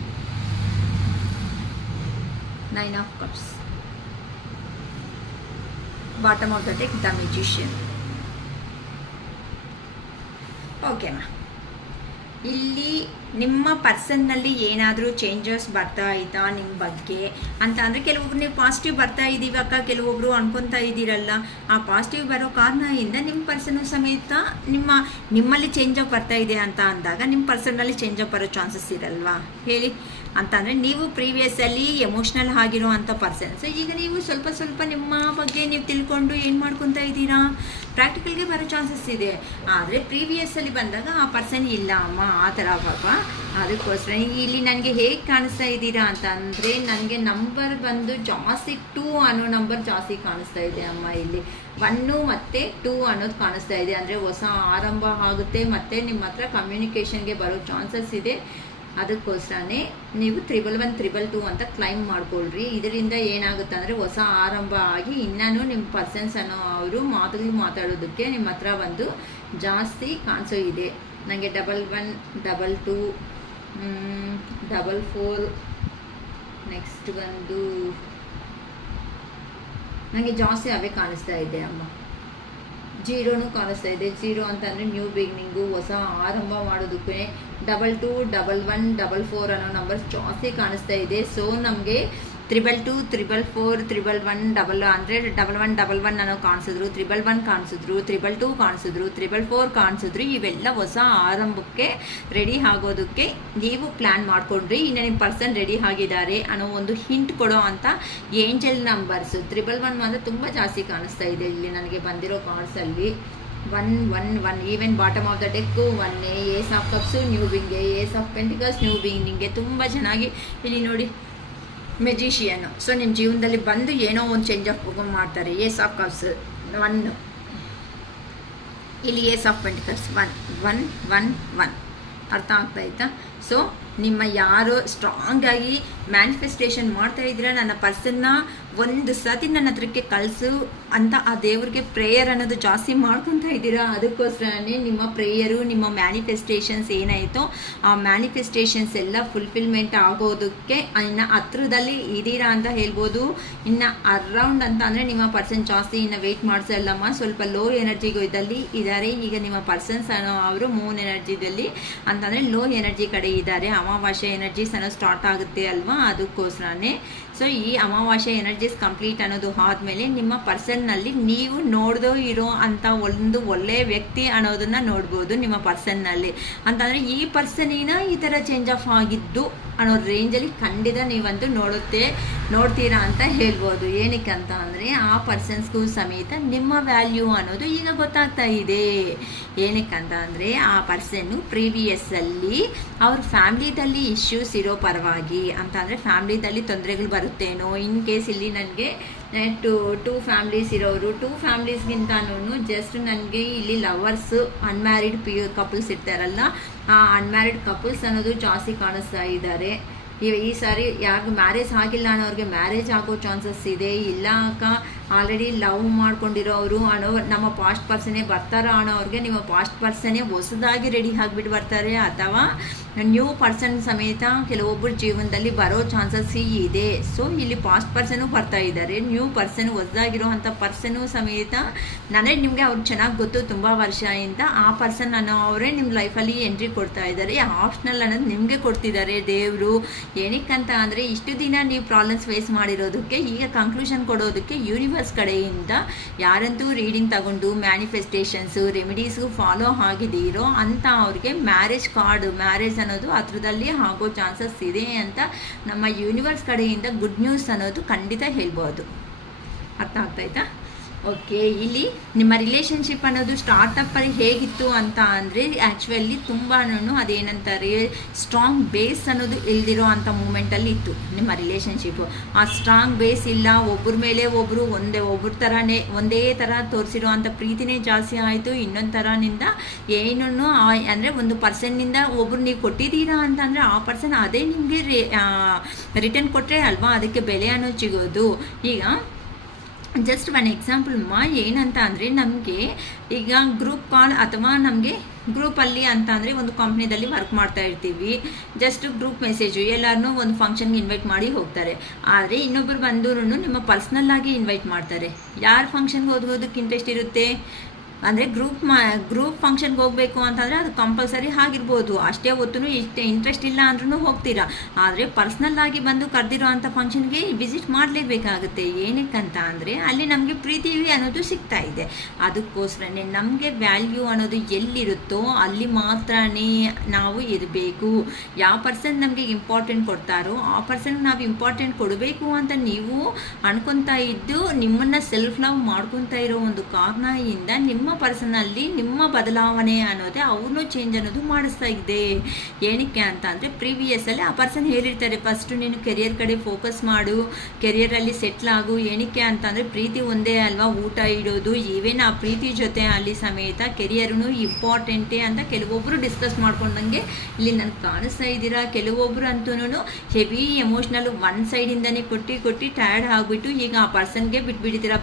9 of Cups, bottom of the deck, the Magician. ಓಕೆನಾ? ಇಲ್ಲಿ ನಿಮ್ಮ ಪರ್ಸನ್ನಲ್ಲಿ ಏನಾದರೂ changes ಬರ್ತಾ ಇತ್ತಾ ನಿಮ್ಮ ಬಗ್ಗೆ ಅಂತ ಅಂದರೆ, ಕೆಲವೊಬ್ರು ನೀವು ಪಾಸಿಟಿವ್ ಬರ್ತಾ ಇದ್ದೀವಿ ಅಕ್ಕ, ಕೆಲವೊಬ್ರು ಅನ್ಕೊತಾ ಇದ್ದೀರಲ್ಲ, ಆ ಪಾಸಿಟಿವ್ ಬರೋ ಕಾರಣದಿಂದ ನಿಮ್ಮ ಪರ್ಸನ್ನು ಸಮೇತ ನಿಮ್ಮಲ್ಲಿ ಚೇಂಜ್ ಆಫ್ ಬರ್ತಾ ಇದೆ ಅಂತ ಅಂದಾಗ ನಿಮ್ಮ ಪರ್ಸನ್ನಲ್ಲಿ ಚೇಂಜ್ ಆಫ್ ಬರೋ ಚಾನ್ಸಸ್ ಇರಲ್ವಾ ಹೇಳಿ? ಅಂತಂದರೆ ನೀವು ಪ್ರೀವಿಯಸ್ಸಲ್ಲಿ ಎಮೋಷ್ನಲ್ ಆಗಿರೋ ಅಂಥ ಪರ್ಸನ್ಸ್, ಈಗ ನೀವು ಸ್ವಲ್ಪ ಸ್ವಲ್ಪ ನಿಮ್ಮ ಬಗ್ಗೆ ನೀವು ತಿಳ್ಕೊಂಡು ಏನು ಮಾಡ್ಕೊತಾ ಇದ್ದೀರಾ, ಪ್ರಾಕ್ಟಿಕಲ್ಗೆ ಬರೋ ಚಾನ್ಸಸ್ ಇದೆ. ಆದರೆ ಪ್ರೀವಿಯಸ್ಸಲ್ಲಿ ಬಂದಾಗ ಆ ಪರ್ಸನ್ ಇಲ್ಲ ಅಮ್ಮ ಆ ಥರ ಪಾಪ. ಅದಕ್ಕೋಸ್ಕರ ಇಲ್ಲಿ ನನಗೆ ಹೇಗೆ ಕಾಣಿಸ್ತಾ ಇದ್ದೀರಾ ಅಂತ ಅಂದರೆ, ನನಗೆ ನಂಬರ್ ಬಂದು ಜಾಸ್ತಿ 2 ಅನ್ನೋ ನಂಬರ್ ಜಾಸ್ತಿ ಕಾಣಿಸ್ತಾ ಇದೆ ಅಮ್ಮ. ಇಲ್ಲಿ 1 ಮತ್ತು 2 ಅನ್ನೋದು ಕಾಣಿಸ್ತಾ ಇದೆ. ಅಂದರೆ ಹೊಸ ಆರಂಭ ಆಗುತ್ತೆ ಮತ್ತು ನಿಮ್ಮ ಹತ್ರ ಕಮ್ಯುನಿಕೇಷನ್ಗೆ ಬರೋ ಚಾನ್ಸಸ್ ಇದೆ. ಅದಕ್ಕೋಸ್ಕರನೇ ನೀವು 111 ಅಂತ ಕ್ಲೈಮ್ ಮಾಡ್ಕೊಳ್ರಿ. ಇದರಿಂದ ಏನಾಗುತ್ತೆ ಅಂದರೆ ಹೊಸ ಆರಂಭ ಆಗಿ ಇನ್ನೂ ನಿಮ್ಮ ಪರ್ಸನ್ಸ್ ಅನ್ನೋ ಅವರು ಮಾತಾಡೋದಕ್ಕೆ ನಿಮ್ಮ ಹತ್ರ ಒಂದು ಜಾಸ್ತಿ ಕಾಣಿಸೋ ಇದೆ. ನನಗೆ 11, 22, 44, ನೆಕ್ಸ್ಟ್ ಬಂದು ನನಗೆ ಜಾಸ್ತಿ ಅವೇ ಕಾಣಿಸ್ತಾ ಇದೆ ಅಮ್ಮ. 0 ಕಾಣಿಸ್ತಾ ಇದೆ. 0 ಅಂತಂದರೆ ನ್ಯೂ ಬಿಗಿನಿಂಗು, ಹೊಸ ಆರಂಭ ಮಾಡೋದಕ್ಕೆ. 22, 11, 44 ಅನ್ನೋ ನಂಬರ್ಸ್ ಜಾಸ್ತಿ ಕಾಣಿಸ್ತಾ ಇದೆ. ಸೊ ನಮಗೆ 222, 444, 111 ಅಂದರೆ 1111 ಅನ್ನೋ ಕಾಣಿಸಿದ್ರು, 111 ಕಾಣಿಸಿದ್ರು, 222 ಕಾಣಿಸಿದ್ರು, 444 ಕಾಣಿಸಿದ್ರು. ಇವೆಲ್ಲ ಹೊಸ ಆರಂಭಕ್ಕೆ ರೆಡಿ ಆಗೋದಕ್ಕೆ ನೀವು ಪ್ಲ್ಯಾನ್ ಮಾಡ್ಕೊಂಡ್ರಿ. ಇನ್ನು ನಿಮ್ಮ ಪರ್ಸನ್ ರೆಡಿ ಆಗಿದ್ದಾರೆ ಅನ್ನೋ ಒಂದು ಹಿಂಟ್ ಕೊಡೋ ಅಂತ ಏಂಜಲ್ ನಂಬರ್ಸ್ 111 ಮಾತ್ರ ತುಂಬ ಜಾಸ್ತಿ ಕಾಣಿಸ್ತಾ ಇದೆ ಇಲ್ಲಿ ನನಗೆ ಬಂದಿರೋ ಕಾರ್ಡ್ಸಲ್ಲಿ. 111 even bottom of the deck 1, ace of cups new ಬಿಂಗೆ, ಏಸ್ ಆಫ್ ಪೆಂಟಿಕಲ್ಸ್ ನ್ಯೂ ಬಿಂಗಿಂಗೆ ತುಂಬ ಚೆನ್ನಾಗಿ ಇಲ್ಲಿ ನೋಡಿ ಮೆಜಿಷಿಯನ್ನು. ಸೊ ನಿಮ್ಮ ಜೀವನದಲ್ಲಿ ಬಂದು ಏನೋ ಒಂದು ಚೇಂಜ್ ಆಫ್ ಮಾಡ್ತಾರೆ. ಏಸ್ ಆಫ್ ಕಪ್ಸ್ 1, ಇಲ್ಲಿ ಏಸ್ ಆಫ್ ಪೆಂಟಿಕಲ್ಸ್ 1 ಅರ್ಥ ಆಗ್ತಾಯಿತ್ತಾ? ಸೊ ನಿಮ್ಮ ಯಾರು ಸ್ಟ್ರಾಂಗಾಗಿ ಮ್ಯಾನಿಫೆಸ್ಟೇಷನ್ ಮಾಡ್ತಾ ಇದ್ದೀರಾ, ನನ್ನ ಪರ್ಸನ್ನ ಒಂದು ಸತಿ ನನ್ನ ಹತ್ರಕ್ಕೆ ಕಳಿಸು ಅಂತ ಆ ದೇವ್ರಿಗೆ ಪ್ರೇಯರ್ ಅನ್ನೋದು ಜಾಸ್ತಿ ಮಾಡ್ಕೊತಾ ಇದ್ದೀರಾ. ಅದಕ್ಕೋಸ್ಕರನೇ ನಿಮ್ಮ ಪ್ರೇಯರು, ನಿಮ್ಮ ಮ್ಯಾನಿಫೆಸ್ಟೇಷನ್ಸ್ ಏನಾಯಿತೋ ಆ ಮ್ಯಾನಿಫೆಸ್ಟೇಷನ್ಸ್ ಎಲ್ಲ ಫುಲ್ಫಿಲ್ಮೆಂಟ್ ಆಗೋದಕ್ಕೆ ಇನ್ನು ಹತ್ರದಲ್ಲಿ ಇದ್ದೀರಾ ಅಂತ ಹೇಳ್ಬೋದು. ಇನ್ನು ಅರೌಂಡ್ ಅಂತ ಅಂದರೆ ನಿಮ್ಮ ಪರ್ಸನ್ ಜಾಸ್ತಿ ಇನ್ನು ವೆಯ್ಟ್ ಮಾಡಿಸಲ್ಲಮ್ಮ. ಸ್ವಲ್ಪ ಲೋ ಎನರ್ಜಿಗೂ ಇದ್ದಲ್ಲಿ ಇದ್ದಾರೆ ಈಗ ನಿಮ್ಮ ಪರ್ಸನ್ಸ್ ಅನ್ನೋ ಅವರು. ಮೂನ್ ಎನರ್ಜಿದಲ್ಲಿ ಅಂತಂದರೆ ಲೋ ಎನರ್ಜಿ ಕಡೆ ಇದ್ದಾರೆ. ಅಮಾವಾಸ್ಯೆ ಎನರ್ಜೀಸ್ ಅನ್ನೋ ಸ್ಟಾರ್ಟ್ ಆಗುತ್ತೆ ಅಲ್ವಾ, ಅದಕ್ಕೋಸ್ಕರನೇ. ಸೊ ಈ ಅಮಾವಾಸ್ಯೆ ಎನರ್ಜೀಸ್ ಕಂಪ್ಲೀಟ್ ಅನ್ನೋದು ಆದಮೇಲೆ ನಿಮ್ಮ ಪರ್ಸನ್ನಲ್ಲಿ ನೀವು ನೋಡ್ದೋ ಇರೋ ಅಂಥ ಒಂದು ಒಳ್ಳೆಯ ವ್ಯಕ್ತಿ ಅನ್ನೋದನ್ನು ನೋಡ್ಬೋದು ನಿಮ್ಮ ಪರ್ಸನ್ನಲ್ಲಿ. ಅಂತಂದರೆ ಈ ಪರ್ಸನಿನ ಈ ಥರ ಚೇಂಜ್ ಆಫ್ ಆಗಿದ್ದು ಅನ್ನೋ ರೇಂಜಲ್ಲಿ ಖಂಡಿತ ನೀವಂತೂ ನೋಡ್ತೀರಾ ಅಂತ ಹೇಳ್ಬೋದು. ಏನಕ್ಕೆ ಅಂತ ಅಂದರೆ ಆ ಪರ್ಸನ್ಸ್ಗೂ ಸಮೇತ ನಿಮ್ಮ ವ್ಯಾಲ್ಯೂ ಅನ್ನೋದು ಈಗ ಗೊತ್ತಾಗ್ತಾ ಇದೆ. ಏನಕ್ಕಂತ ಅಂದರೆ ಆ ಪರ್ಸನ್ನು ಪ್ರೀವಿಯಸ್ಸಲ್ಲಿ ಅವ್ರ ಫ್ಯಾಮ್ಲಿದಲ್ಲಿ ಇಶ್ಯೂಸ್ ಇರೋ ಪರವಾಗಿ ಅಂತ ಅಂದರೆ ಫ್ಯಾಮ್ಲಿದಲ್ಲಿ ತೊಂದರೆಗಳು ಬರುತ್ತೇನೋ. ಇನ್ ಕೇಸ್ ಇಲ್ಲಿ ನನಗೆ ಟೂ ಫ್ಯಾಮ್ಲೀಸ್ ಇರೋರು, ಟೂ ಫ್ಯಾಮ್ಲೀಸ್ಗಿಂತನೂ ಜಸ್ಟ್ ನನಗೆ ಇಲ್ಲಿ ಲವರ್ಸ್ ಅನ್ಮ್ಯಾರಿಡ್ ಕಪಲ್ಸ್ ಇರ್ತಾರಲ್ಲ, ಆ ಅನ್ಮ್ಯಾರಿಡ್ ಕಪಲ್ಸ್ ಅನ್ನೋದು ಜಾಸ್ತಿ ಕಾಣಿಸ್ತಾ ಇದ್ದಾರೆ. ಈ ಸಾರಿ ಯಾರಿಗೂ ಮ್ಯಾರೇಜ್ ಆಗಿಲ್ಲ ಅನ್ನೋರಿಗೆ ಮ್ಯಾರೇಜ್ ಆಗೋ ಚಾನ್ಸಸ್ ಇದೆ. ಇಲ್ಲ ಅಕ್ಕ ಆಲ್ರೆಡಿ ಲವ್ ಮಾಡ್ಕೊಂಡಿರೋರು ನಮ್ಮ ಪಾಸ್ಟ್ ಪರ್ಸನೇ ಬರ್ತಾರ ಅನ್ನೋರಿಗೆ ನಿಮ್ಮ ಪಾಸ್ಟ್ ಪರ್ಸನೇ ಹೊಸದಾಗಿ ರೆಡಿ ಆಗಿಬಿಟ್ಟು ಬರ್ತಾರೆ, ಅಥವಾ ನ್ಯೂ ಪರ್ಸನ್ ಸಮೇತ ಕೆಲವೊಬ್ಬರ ಜೀವನದಲ್ಲಿ ಬರೋ ಚಾನ್ಸಸ್ ಇದೆ. ಸೊ ಇಲ್ಲಿ ಪಾಸ್ಟ್ ಪರ್ಸನು ಬರ್ತಾ ಇದ್ದಾರೆ, ನ್ಯೂ ಪರ್ಸನ್ ಹೊಸದಾಗಿರೋ ಅಂಥ ಪರ್ಸನು ಸಮೇತ ಅಂದರೆ ನಿಮಗೆ ಅವ್ರು ಚೆನ್ನಾಗಿ ಗೊತ್ತು ತುಂಬ ವರ್ಷದಿಂದ. ಆ ಪರ್ಸನ್ ಅನ್ನೋ ಅವರೇ ನಿಮ್ಮ ಲೈಫಲ್ಲಿ ಎಂಟ್ರಿ ಕೊಡ್ತಾ ಇದ್ದಾರೆ. ಆಪ್ಷನಲ್ ಅನ್ನೋದು ನಿಮಗೆ ಕೊಡ್ತಿದ್ದಾರೆ ದೇವರು. ಏನಕ್ಕಂತ ಅಂದರೆ ಇಷ್ಟು ದಿನ ನೀವು ಪ್ರಾಬ್ಲಮ್ಸ್ ಫೇಸ್ ಮಾಡಿರೋದಕ್ಕೆ ಈಗ ಕನ್ಕ್ಲೂಷನ್ ಕೊಡೋದಕ್ಕೆ ಯೂನಿವರ್ಸ್ ಕಡೆಯಿಂದ ಯಾರಂತೂ ರೀಡಿಂಗ್ ತಗೊಂಡು ಮ್ಯಾನಿಫೆಸ್ಟೇಷನ್ಸು ರೆಮಿಡೀಸ್ಗೂ ಫಾಲೋ ಆಗಿದ್ದೀರೋ ಅಂತ ಅವ್ರಿಗೆ ಮ್ಯಾರೇಜ್ ಕಾರ್ಡು, ಮ್ಯಾರೇಜ್ ಅನ್ನೋದು ಹತ್ರದಲ್ಲಿ ಆಗೋ ಚಾನ್ಸಸ್ ಇದೆ ಅಂತ ನಮ್ಮ ಯೂನಿವರ್ಸ್ ಕಡೆಯಿಂದ ಗುಡ್ ನ್ಯೂಸ್ ಅನ್ನೋದು ಖಂಡಿತ ಹೇಳ್ಬೋದು. ಅರ್ಥ ಆಗ್ತಾಯ್ತಾ? ಓಕೆ, ಇಲ್ಲಿ ನಿಮ್ಮ ರಿಲೇಷನ್ಶಿಪ್ ಅನ್ನೋದು ಸ್ಟಾರ್ಟಪ್ಪಲ್ಲಿ ಹೇಗಿತ್ತು ಅಂತ ಅಂದರೆ ಆ್ಯಕ್ಚುಲಿ ತುಂಬಾ ಅದೇನಂತಾರೆ ಸ್ಟ್ರಾಂಗ್ ಬೇಸ್ ಅನ್ನೋದು ಇಲ್ದಿರೋ ಅಂಥ ಮೂಮೆಂಟಲ್ಲಿ ಇತ್ತು ನಿಮ್ಮ ರಿಲೇಷನ್ಶಿಪ್ಪು. ಆ ಸ್ಟ್ರಾಂಗ್ ಬೇಸ್ ಇಲ್ಲ, ಒಬ್ಬರ ಮೇಲೆ ಒಬ್ಬರು ಒಂದೇ ಥರ ತೋರಿಸಿರೋ ಅಂಥ ಪ್ರೀತಿನೇ ಜಾಸ್ತಿ ಆಯಿತು. ಇನ್ನೊಂದು ಥರನಿಂದ ಏನೂ ಅಂದರೆ ಒಂದು ಪರ್ಸನ್ನಿಂದ ಒಬ್ಬರು ನೀವು ಕೊಟ್ಟಿದ್ದೀರಾ ಅಂತಂದರೆ ಆ ಪರ್ಸನ್ ಅದೇ ನಿಮಗೆ ರಿಟರ್ನ್ ಕೊಟ್ಟರೆ ಅಲ್ವಾ ಅದಕ್ಕೆ ಬೆಲೆ ಅನ್ನೋದು ಸಿಗೋದು. ಈಗ ಜಸ್ಟ್ ಒನ್ ಎಕ್ಸಾಂಪಲ್ ಏನಂತ ಅಂದರೆ ನಮಗೆ ಈಗ ಗ್ರೂಪ್ ಕಾಲ್ ಅಥವಾ ನಮಗೆ ಗ್ರೂಪಲ್ಲಿ ಅಂತ ಅಂದರೆ ಒಂದು ಕಂಪ್ನಿದಲ್ಲಿ ವರ್ಕ್ ಮಾಡ್ತಾ ಇರ್ತೀವಿ, ಜಸ್ಟ್ ಗ್ರೂಪ್ ಮೆಸೇಜು ಎಲ್ಲರನ್ನೂ ಒಂದು ಫಂಕ್ಷನ್ಗೆ ಇನ್ವೈಟ್ ಮಾಡಿ ಹೋಗ್ತಾರೆ. ಆದರೆ ಇನ್ನೊಬ್ಬರು ಬಂದೂರು ನಿಮ್ಮ ಪರ್ಸ್ನಲ್ಲಾಗಿ ಇನ್ವೈಟ್ ಮಾಡ್ತಾರೆ. ಯಾರು ಫಂಕ್ಷನ್ಗೆ ಹೋಗೋದಕ್ಕೆ ಇಂಟ್ರೆಸ್ಟ್ ಇರುತ್ತೆ ಅಂದರೆ ಗ್ರೂಪ್ ಫಂಕ್ಷನ್ಗೆ ಹೋಗಬೇಕು ಅಂತಂದರೆ ಅದು ಕಂಪಲ್ಸರಿ ಆಗಿರ್ಬೋದು, ಅಷ್ಟೇ ಹೊತ್ತು ಇಷ್ಟೇ ಇಂಟ್ರೆಸ್ಟ್ ಇಲ್ಲ ಅಂದ್ರೂ ಹೋಗ್ತೀರಾ. ಆದರೆ ಪರ್ಸ್ನಲ್ಲಾಗಿ ಬಂದು ಕರೆದಿರೋ ಅಂಥ ಫಂಕ್ಷನ್ಗೆ ವಿಸಿಟ್ ಮಾಡಲೇಬೇಕಾಗುತ್ತೆ. ಏನಕ್ಕಂತ ಅಂದರೆ ಅಲ್ಲಿ ನಮಗೆ ಪ್ರೀತಿ ಅನ್ನೋದು ಸಿಗ್ತಾ ಇದೆ. ಅದಕ್ಕೋಸ್ಕರನೇ ನಮಗೆ ವ್ಯಾಲ್ಯೂ ಅನ್ನೋದು ಎಲ್ಲಿರುತ್ತೋ ಅಲ್ಲಿ ಮಾತ್ರನೇ ನಾವು ಇರಬೇಕು. ಯಾವ ಪರ್ಸನ್ ನಮಗೆ ಇಂಪಾರ್ಟೆಂಟ್ ಕೊಡ್ತಾರೋ ಆ ಪರ್ಸನ್ಗೆ ನಾವು ಇಂಪಾರ್ಟೆಂಟ್ ಕೊಡಬೇಕು ಅಂತ ನೀವು ಅನ್ಕೊತಾ ಇದ್ದು ನಿಮ್ಮನ್ನು ಸೆಲ್ಫ್ ಲವ್ ಮಾಡ್ಕೊತಾ ಇರೋ ಒಂದು ಕಾರಣದಿಂದ ನಿಮ್ಮ ಪರ್ಸನಲ್ಲಿ ನಿಮ್ಮ ಬದಲಾವಣೆ ಅನ್ನೋದೇ ಅವ್ರನ್ನೂ ಚೇಂಜ್ ಅನ್ನೋದು ಮಾಡಿಸ್ತಾ ಇದೆ. ಏನಕ್ಕೆ ಅಂತ ಅಂದರೆ ಪ್ರೀವಿಯಸ್ಸಲ್ಲಿ ಆ ಪರ್ಸನ್ ಹೇಳಿರ್ತಾರೆ ಫಸ್ಟು ನೀನು ಕೆರಿಯರ್ ಕಡೆ ಫೋಕಸ್ ಮಾಡು, ಕೆರಿಯರಲ್ಲಿ ಸೆಟ್ಲ್ ಆಗು. ಏನಕ್ಕೆ ಅಂತ ಅಂದರೆ ಪ್ರೀತಿ ಒಂದೇ ಅಲ್ವಾ ಊಟ ಇಡೋದು, ಈವೇನ್ ಆ ಪ್ರೀತಿ ಜೊತೆ ಅಲ್ಲಿ ಸಮೇತ ಕೆರಿಯರ್ನು ಇಂಪಾರ್ಟೆಂಟೇ ಅಂತ ಕೆಲವೊಬ್ಬರು ಡಿಸ್ಕಸ್ ಮಾಡ್ಕೊಂಡಂಗೆ ಇಲ್ಲಿ ನನಗೆ ಕಾಣಿಸ್ತಾ ಇದ್ದೀರಾ. ಕೆಲವೊಬ್ಬರು ಅಂತೂ ಹೆವಿ ಎಮೋಷ್ನಲ್ ಒನ್ ಸೈಡಿಂದನೇ ಕೊಟ್ಟು ಟಯರ್ಡ್ ಆಗಿಬಿಟ್ಟು ಈಗ ಆ ಪರ್ಸನ್ಗೆ ಬಿಟ್ಬಿಡ್ತೀರಾ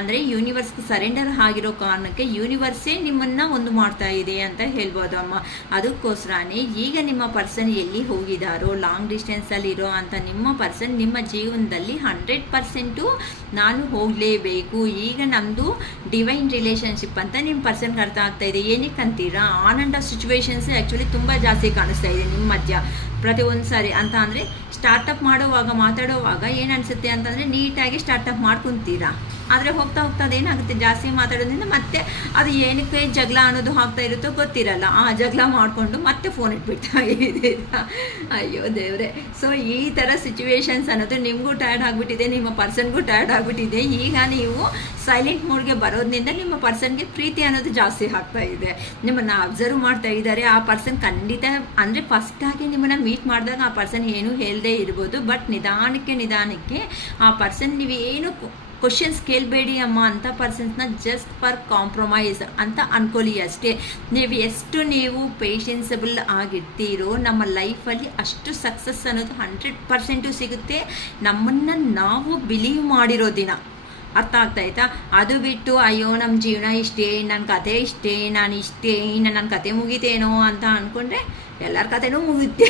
ಅಂದರೆ ಯೂನಿವರ್ಸ್ಗೆ ಸರೆಂಡರ್ ಆಗಿರೋ ಕಾರಣಕ್ಕೆ ಯೂನಿವರ್ಸೇ ನಿಮ್ಮನ್ನು ಒಂದು ಮಾಡ್ತಾ ಇದೆ ಅಂತ ಹೇಳ್ಬೋದು ಅಮ್ಮ. ಅದಕ್ಕೋಸ್ಕರನೇ ಈಗ ನಿಮ್ಮ ಪರ್ಸನ್ ಎಲ್ಲಿ ಹೋಗಿದ್ದಾರೋ ಲಾಂಗ್ ಡಿಸ್ಟೆನ್ಸಲ್ಲಿ ಇರೋ ಅಂತ ನಿಮ್ಮ ಪರ್ಸನ್ ನಿಮ್ಮ ಜೀವನದಲ್ಲಿ 100% ನಾನು ಹೋಗಲೇಬೇಕು. ಈಗ ನಮ್ಮದು ಡಿವೈನ್ ರಿಲೇಷನ್ಶಿಪ್ ಅಂತ ನಿಮ್ಮ ಪರ್ಸನ್ಗೆ ಅರ್ಥ ಆಗ್ತಾ ಇದೆ. ಏನಕ್ಕಂತೀರಾ on and off situations actually ತುಂಬ ಜಾಸ್ತಿ ಕಾಣಿಸ್ತಾ ಇದೆ ನಿಮ್ಮ ಮಧ್ಯ ಪ್ರತಿಯೊಂದು ಸಾರಿ. ಅಂತ ಅಂದರೆ ಸ್ಟಾರ್ಟಪ್ ಮಾತಾಡೋವಾಗ ಏನು ಅನಿಸುತ್ತೆ ಅಂತಂದರೆ ನೀಟಾಗಿ ಸ್ಟಾರ್ಟಪ್ ಮಾಡ್ಕೊತೀರಾ. ಆದರೆ ಹೋಗ್ತಾ ಅದೇನಾಗುತ್ತೆ ಜಾಸ್ತಿ ಮಾತಾಡೋದ್ರಿಂದ ಮತ್ತೆ ಅದು ಏನಕ್ಕೆ ಜಗಳ ಅನ್ನೋದು ಆಗ್ತಾ ಇರುತ್ತೋ ಗೊತ್ತಿರಲ್ಲ. ಆ ಜಗಳ ಮಾಡಿಕೊಂಡು ಮತ್ತೆ ಫೋನ್ ಇಟ್ಬಿಡ್ತಾ ಇದ್ದೀರಾ. ಅಯ್ಯೋ ದೇವ್ರೆ. ಸೊ ಈ ಥರ ಸಿಚುವೇಶನ್ಸ್ ಅನ್ನೋದು ನಿಮಗೂ ಟಯರ್ಡ್ ಆಗಿಬಿಟ್ಟಿದೆ, ನಿಮ್ಮ ಪರ್ಸನ್ಗೂ ಟಯರ್ಡ್ ಆಗಿಬಿಟ್ಟಿದೆ. ಈಗ ನೀವು ಸೈಲೆಂಟ್ ಮೋಡ್ಗೆ ಬರೋದ್ರಿಂದ ನಿಮ್ಮ ಪರ್ಸನ್ಗೆ ಪ್ರೀತಿ ಅನ್ನೋದು ಜಾಸ್ತಿ ಆಗ್ತಾ ಇದೆ. ನಿಮ್ಮನ್ನು ಅಬ್ಸರ್ವ್ ಮಾಡ್ತಾ ಇದ್ದಾರೆ. ಆ ಪರ್ಸನ್ ಖಂಡಿತ ಅಂದರೆ ಫಸ್ಟಾಗಿ ನಿಮ್ಮನ್ನು ಮೀಟ್ ಮಾಡಿದಾಗ ಆ ಪರ್ಸನ್ ಏನೂ ಹೇಳದೇ ಇರ್ಬೋದು, ಬಟ್ ನಿಧಾನಕ್ಕೆ ಆ ಪರ್ಸನ್ ನೀವೇನು ಕ್ವಶನ್ಸ್ ಕೇಳಬೇಡಿ ಅಮ್ಮ ಅಂತ ಪರ್ಸನ್ಸ್ನ ಜಸ್ಟ್ ಫಾರ್ ಕಾಂಪ್ರಮೈಸ್ ಅಂತ ಅನ್ಕೊಳ್ಳಿ ಅಷ್ಟೇ. ನೀವು ಪೇಷನ್ಸಬಲ್ ಆಗಿರ್ತೀರೋ ನಮ್ಮ ಲೈಫಲ್ಲಿ ಅಷ್ಟು ಸಕ್ಸಸ್ ಅನ್ನೋದು 100% ಸಿಗುತ್ತೆ. ನಮ್ಮನ್ನು ನಾವು ಬಿಲೀವ್ ಮಾಡಿರೋ ದಿನ. ಅರ್ಥ ಆಗ್ತಾಯಿತಾ? ಅದು ಬಿಟ್ಟು ಅಯ್ಯೋ ನಮ್ಮ ಜೀವನ ಇಷ್ಟೇ, ನನ್ನ ಕತೆ ಇಷ್ಟೇ, ನಾನು ಇಷ್ಟೇ, ಇನ್ನು ನನ್ನ ಕತೆ ಮುಗಿತೇನೋ ಅಂತ ಅಂದ್ಕೊಂಡ್ರೆ ಎಲ್ಲರ ಕತೆನೂ ಮುಗುತ್ತೆ.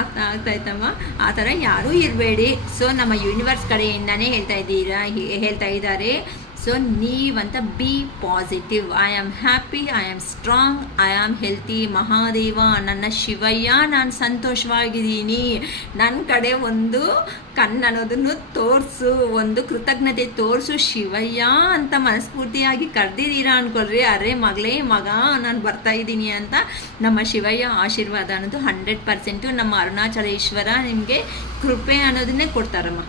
ಅರ್ಥ ಆಗ್ತಾಯ್ತಮ್ಮ? ಆ ಥರ ಯಾರೂ ಇರಬೇಡಿ. ಸೊ ನಮ್ಮ ಯೂನಿವರ್ಸ್ ಕಡೆಯಿಂದನೇ ಹೇಳ್ತಾ ಇದ್ದಾರೆ. ಸೊ ನೀವಂತ be positive. I am happy, I am strong, I am healthy. Mahadeva ನನ್ನ ಶಿವಯ್ಯ ನಾನು ಸಂತೋಷವಾಗಿದ್ದೀನಿ. ನನ್ನ ಕಡೆ ಒಂದು ಕಣ್ಣನ್ನೋದನ್ನು ತೋರಿಸು, ಒಂದು ಕೃತಜ್ಞತೆ ತೋರಿಸು ಶಿವಯ್ಯ ಅಂತ ಮನಸ್ಫೂರ್ತಿಯಾಗಿ ಕರೆದಿದ್ದೀರಾ ಅಂದ್ಕೊಳ್ರಿ. ಅರೆ ಮಗ ನಾನು ಬರ್ತಾ ಇದ್ದೀನಿ ಅಂತ ನಮ್ಮ ಶಿವಯ್ಯ ಆಶೀರ್ವಾದ ಅನ್ನೋದು 100% ನಮ್ಮ ಅರುಣಾಚಲೇಶ್ವರ ನಿಮಗೆ ಕೃಪೆ ಅನ್ನೋದನ್ನೇ ಕೊಡ್ತಾರಮ್ಮ.